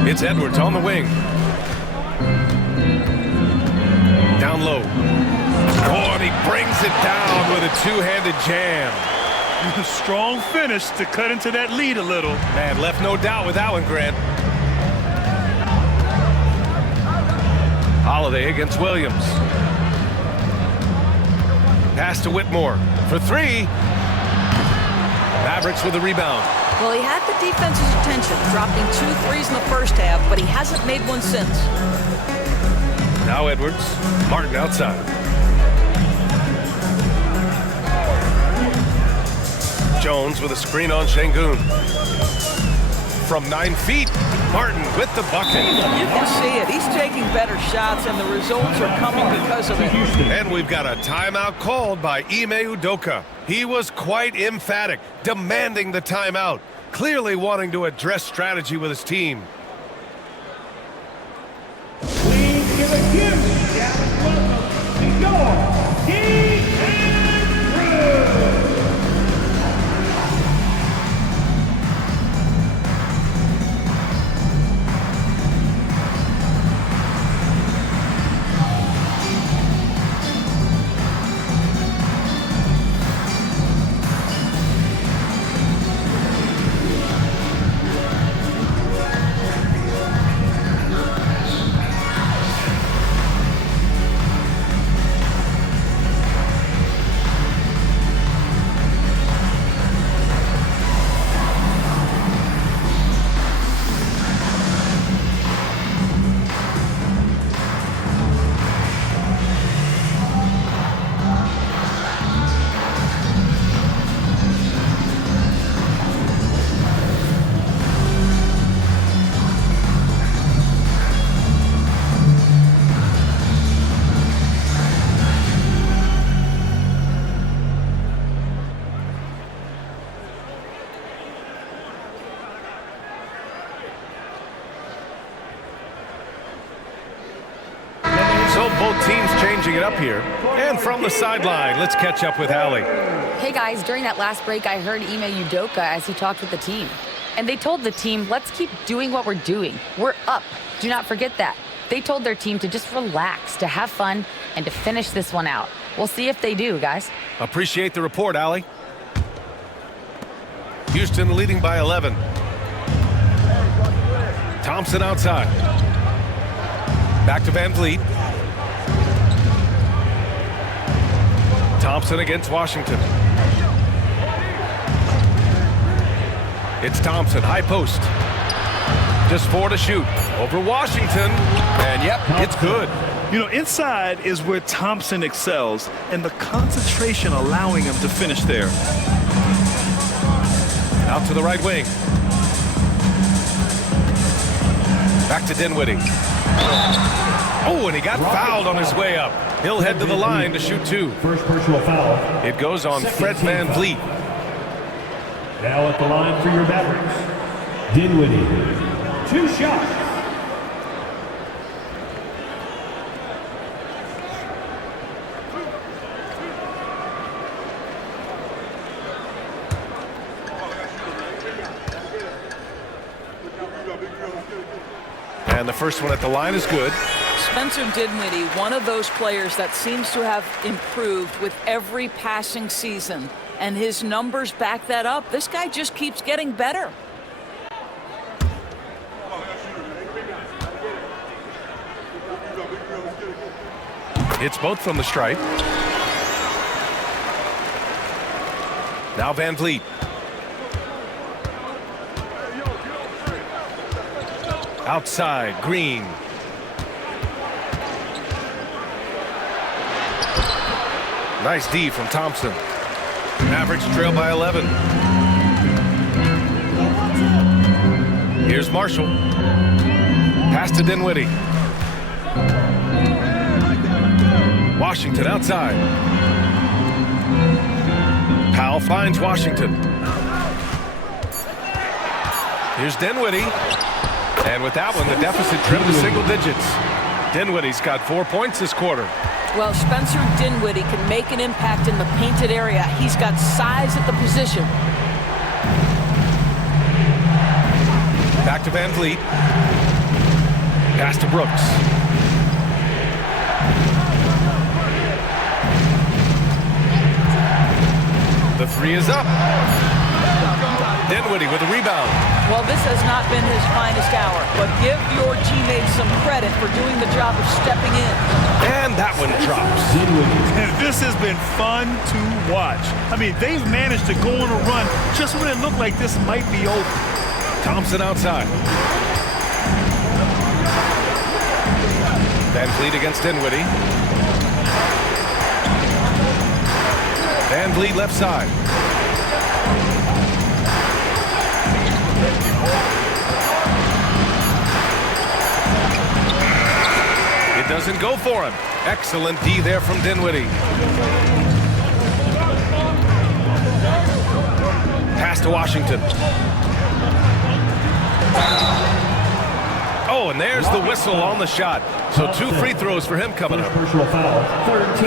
It's Edwards on the wing. Down low. Oh, and he brings it down with a two-handed jam. Strong finish to cut into that lead a little. Man, left no doubt with that one, Grant. Holiday against Williams. Pass to Whitmore for three. Mavericks with the rebound. Well, he had the defense's attention, dropping 2 threes in the first half, but he hasn't made one since. Now Edwards. Martin outside. Jones with a screen on Şengün. From 9 feet, Martin with the bucket. You can see it. He's taking better shots, and the results are coming because of it. And we've got a timeout called by Ime Udoka. He was quite emphatic, demanding the timeout, clearly wanting to address strategy with his team. Please give a huge welcome to your team and crew. So both teams changing it up here. And from the sideline, let's catch up with Allie. Hey guys, during that last break, I heard Ime Udoka as he talked with the team. And they told the team, let's keep doing what we're doing. We're up. Do not forget that. They told their team to just relax, to have fun, and to finish this one out. We'll see if they do, guys. Appreciate the report, Allie. Houston leading by 11. Thompson outside. Back to Van Vliet. Thompson against Washington. It's Thompson, high post. Just 4 to shoot. Over Washington. And yep, it's good. You know, inside is where Thompson excels, and the concentration allowing him to finish there. Out to the right wing. Back to Dinwiddie. Oh, and he got fouled on his way up. He'll head to the line to shoot 2. First personal foul. It goes on Second Fred team Van foul. Vliet. Now at the line for your Mavericks, Dinwiddie. 2 shots. And the first one at the line is good. Spencer Dinwiddie, one of those players that seems to have improved with every passing season. And his numbers back that up. This guy just keeps getting better. It's both from the stripe. Now Van Vliet. Outside, Green. Nice D from Thompson. Mavericks trail by 11. Here's Marshall. Pass to Dinwiddie. Washington outside. Powell finds Washington. Here's Dinwiddie. And with that one, the deficit trimmed to single digits. Dinwiddie's got 4 points this quarter. Well, Spencer Dinwiddie can make an impact in the painted area. He's got size at the position. Back to Van Vliet. Pass to Brooks. The 3 is up. Dinwiddie with a rebound. Well, this has not been his finest hour, but give your teammates some credit for doing the job of stepping in. And that one drops. And this has been fun to watch. I mean, they've managed to go on a run just when it looked like this might be over. Thompson outside. Van Vliet against Dinwiddie. Van Vliet left side. It doesn't go for him. Excellent D there from Dinwiddie. Pass to Washington. Oh, and there's the whistle on the shot. So 2 free throws for him coming up. Personal foul.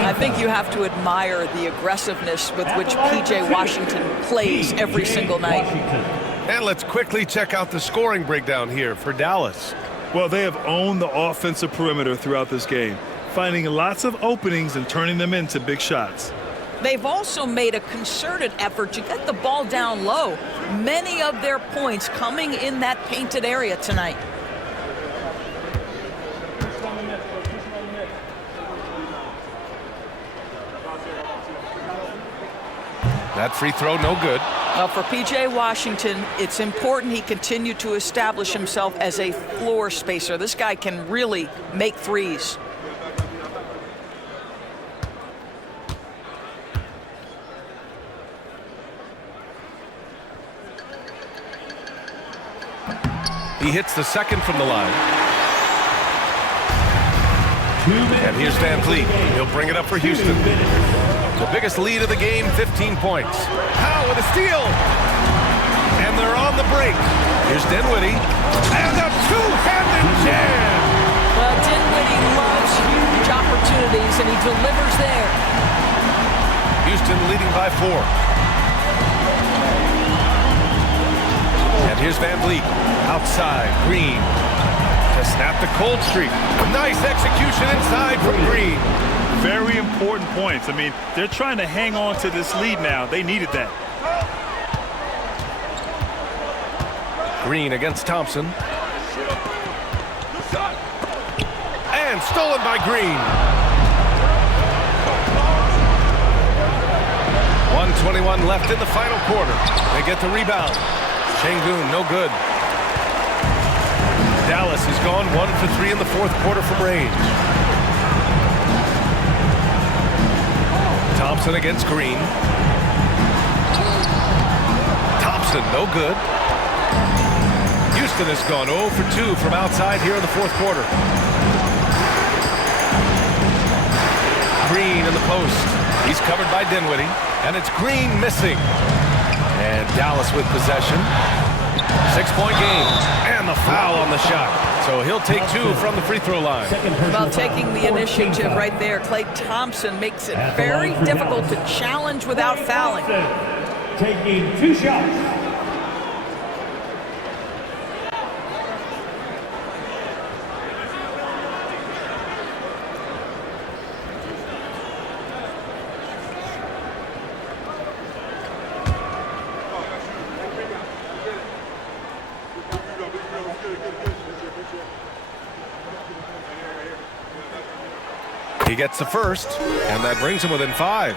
I think you have to admire the aggressiveness with which P.J. Washington plays every single night. And let's quickly check out the scoring breakdown here for Dallas. Well, they have owned the offensive perimeter throughout this game, finding lots of openings and turning them into big shots. They've also made a concerted effort to get the ball down low. Many of their points coming in that painted area tonight. That free throw, no good. Well, for P.J. Washington, it's important he continue to establish himself as a floor spacer. This guy can really make threes. He hits the second from the line. And here's Van Vliet. He'll bring it up for Houston. The biggest lead of the game, 15 points. Powell with a steal. And they're on the break. Here's Dinwiddie. And a two-handed jam. Well, Dinwiddie loves huge opportunities, and he delivers there. Houston leading by 4. And here's Van Vliet. Outside, Green. To snap the cold streak. Nice execution inside from Green. Very important points. I mean, they're trying to hang on to this lead now. They needed that. Green against Thompson. And stolen by Green. 1:21 left in the final quarter. They get the rebound. Şengün, no good. Dallas has gone 1 for 3 in the fourth quarter from range. Thompson against Green. Thompson, no good. Houston has gone 0 for 2 from outside here in the fourth quarter. post. He's covered by Dinwiddie, and it's Green missing. And Dallas with possession. 6-point game, and the foul on the shot. So he'll take 2 from the free throw line. Well, taking the initiative right there, Klay Thompson makes it very difficult to challenge without fouling. Taking 2 shots. He gets the first, and that brings him within 5.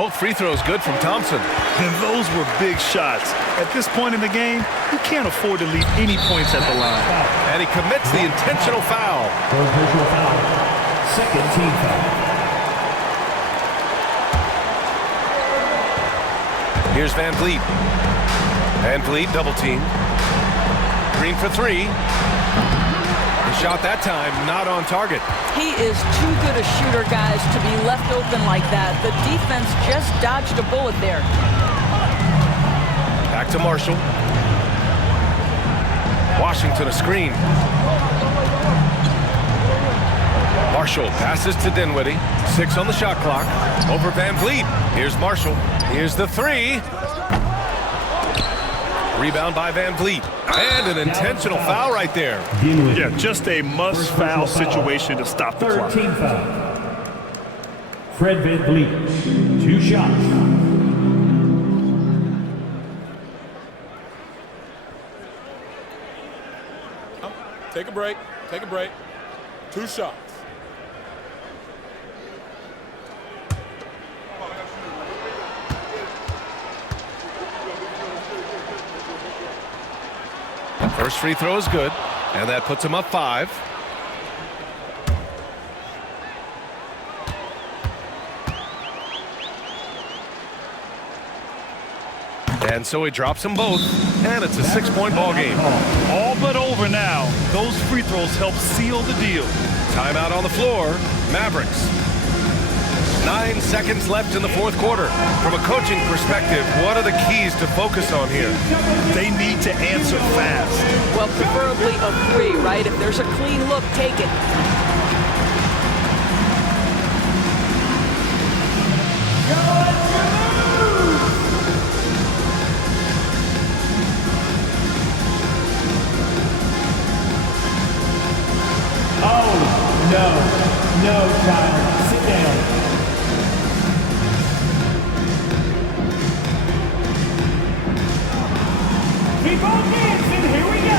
Both free throws good from Thompson. And those were big shots. At this point in the game, you can't afford to leave any points at the line. And he commits the intentional foul. Personal foul. Second team foul. Here's Van Vliet. Van Vliet double team. Green for 3. The shot that time not on target. He is too good a shooter, guys, to be left open like that. The defense just dodged a bullet there. Back to Marshall. Washington a screen. Marshall passes to Dinwiddie. 6 on the shot clock. Over Van Vliet. Here's Marshall. Here's the 3. Rebound by Van Vliet. And an intentional foul right there. Yeah, just a must-foul situation to stop the clock. Third team foul. Fred Van Vliet. 2 shots. Take a break. Take a break. 2 shots. First free throw is good, and that puts him up 5. And so he drops them both, and it's a 6-point ball game. All but over now. Those free throws help seal the deal. Timeout on the floor. Mavericks. 9 seconds left in the 4th quarter. From a coaching perspective, what are the keys to focus on here? They need to answer fast. Well, preferably a 3, right? If there's a clean look, take it. Oh, no, child. Sit down. Keep on dancing, here we go!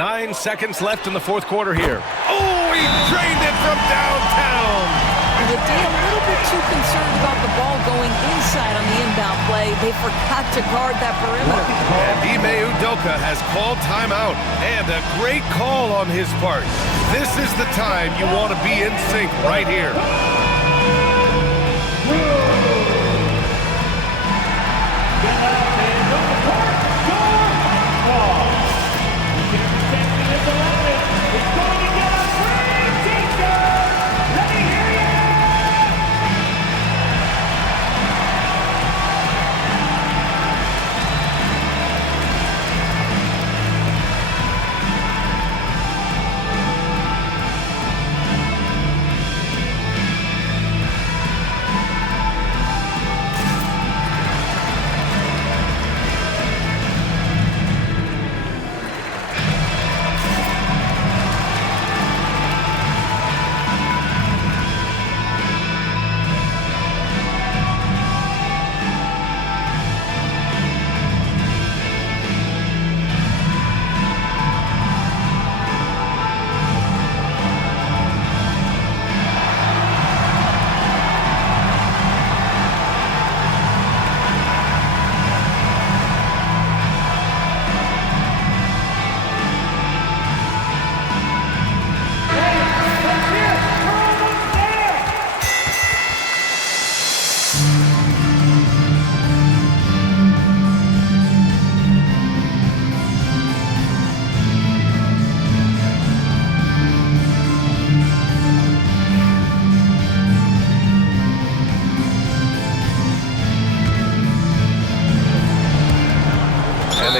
Nine seconds left in the 4th quarter here. Oh, he drained it from downtown. And the D a little bit too concerned about the ball going inside on the inbound play. They forgot to guard that perimeter. And Ime Udoka has called timeout, and a great call on his part. This is the time you want to be in sync right here.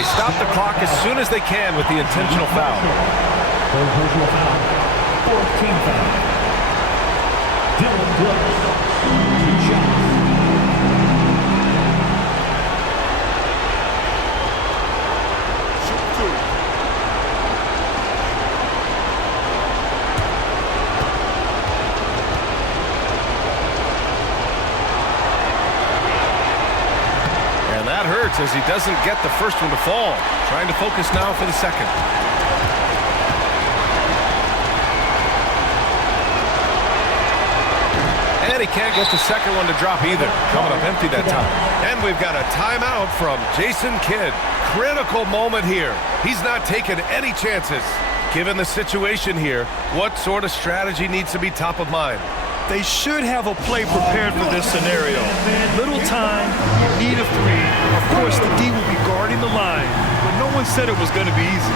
they stop the clock as soon as they can with the intentional foul. Personal foul. 14 foul. Dylan Brooks. 2 shots. That hurts as he doesn't get the first one to fall. Trying to focus now for the second. And he can't get the second one to drop either. Coming up empty that time. And we've got a timeout from Jason Kidd. Critical moment here. He's not taking any chances. Given the situation here, what sort of strategy needs to be top of mind? They should have a play prepared for this scenario. Little time, need a three. Of course, the D will be guarding the line, but no one said it was going to be easy.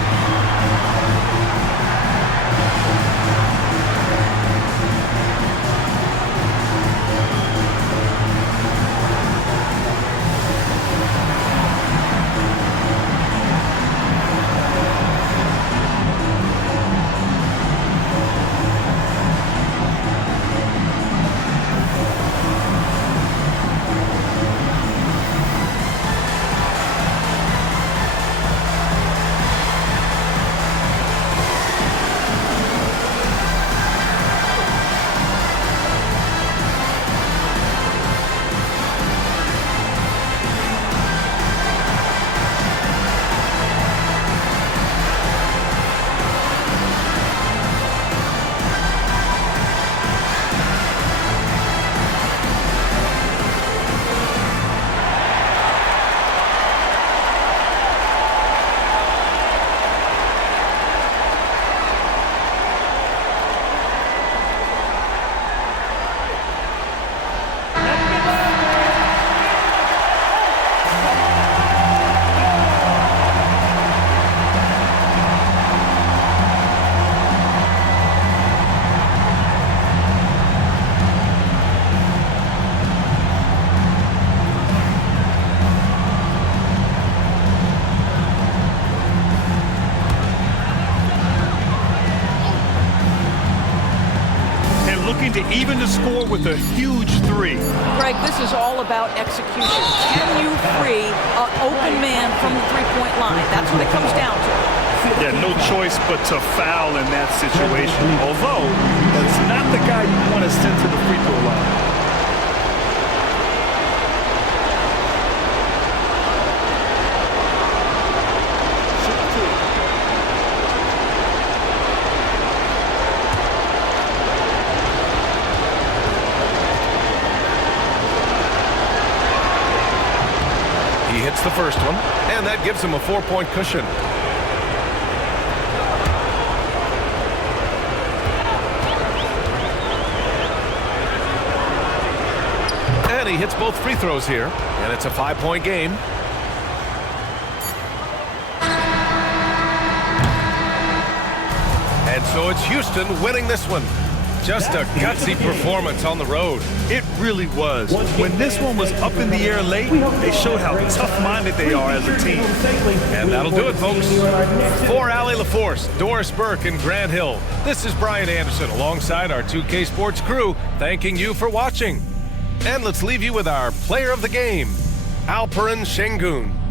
To even the score with a huge three. Greg, this is all about execution. Can you free an open man from the three-point line? That's what it comes down to. Yeah, no choice but to foul in that situation. Although, that's not the guy you want to send to the free throw line. The first one, and that gives him a 4-point cushion. And he hits both free throws here, and it's a 5-point game. And so it's Houston winning this one. Just a gutsy performance on the road. It really was. When this one was up in the air late, they showed how tough-minded they are as a team. And that'll do it, folks. For Allie LaForce, Doris Burke, and Grant Hill, this is Brian Anderson alongside our 2K Sports crew, thanking you for watching. And let's leave you with our player of the game, Alperen Şengün.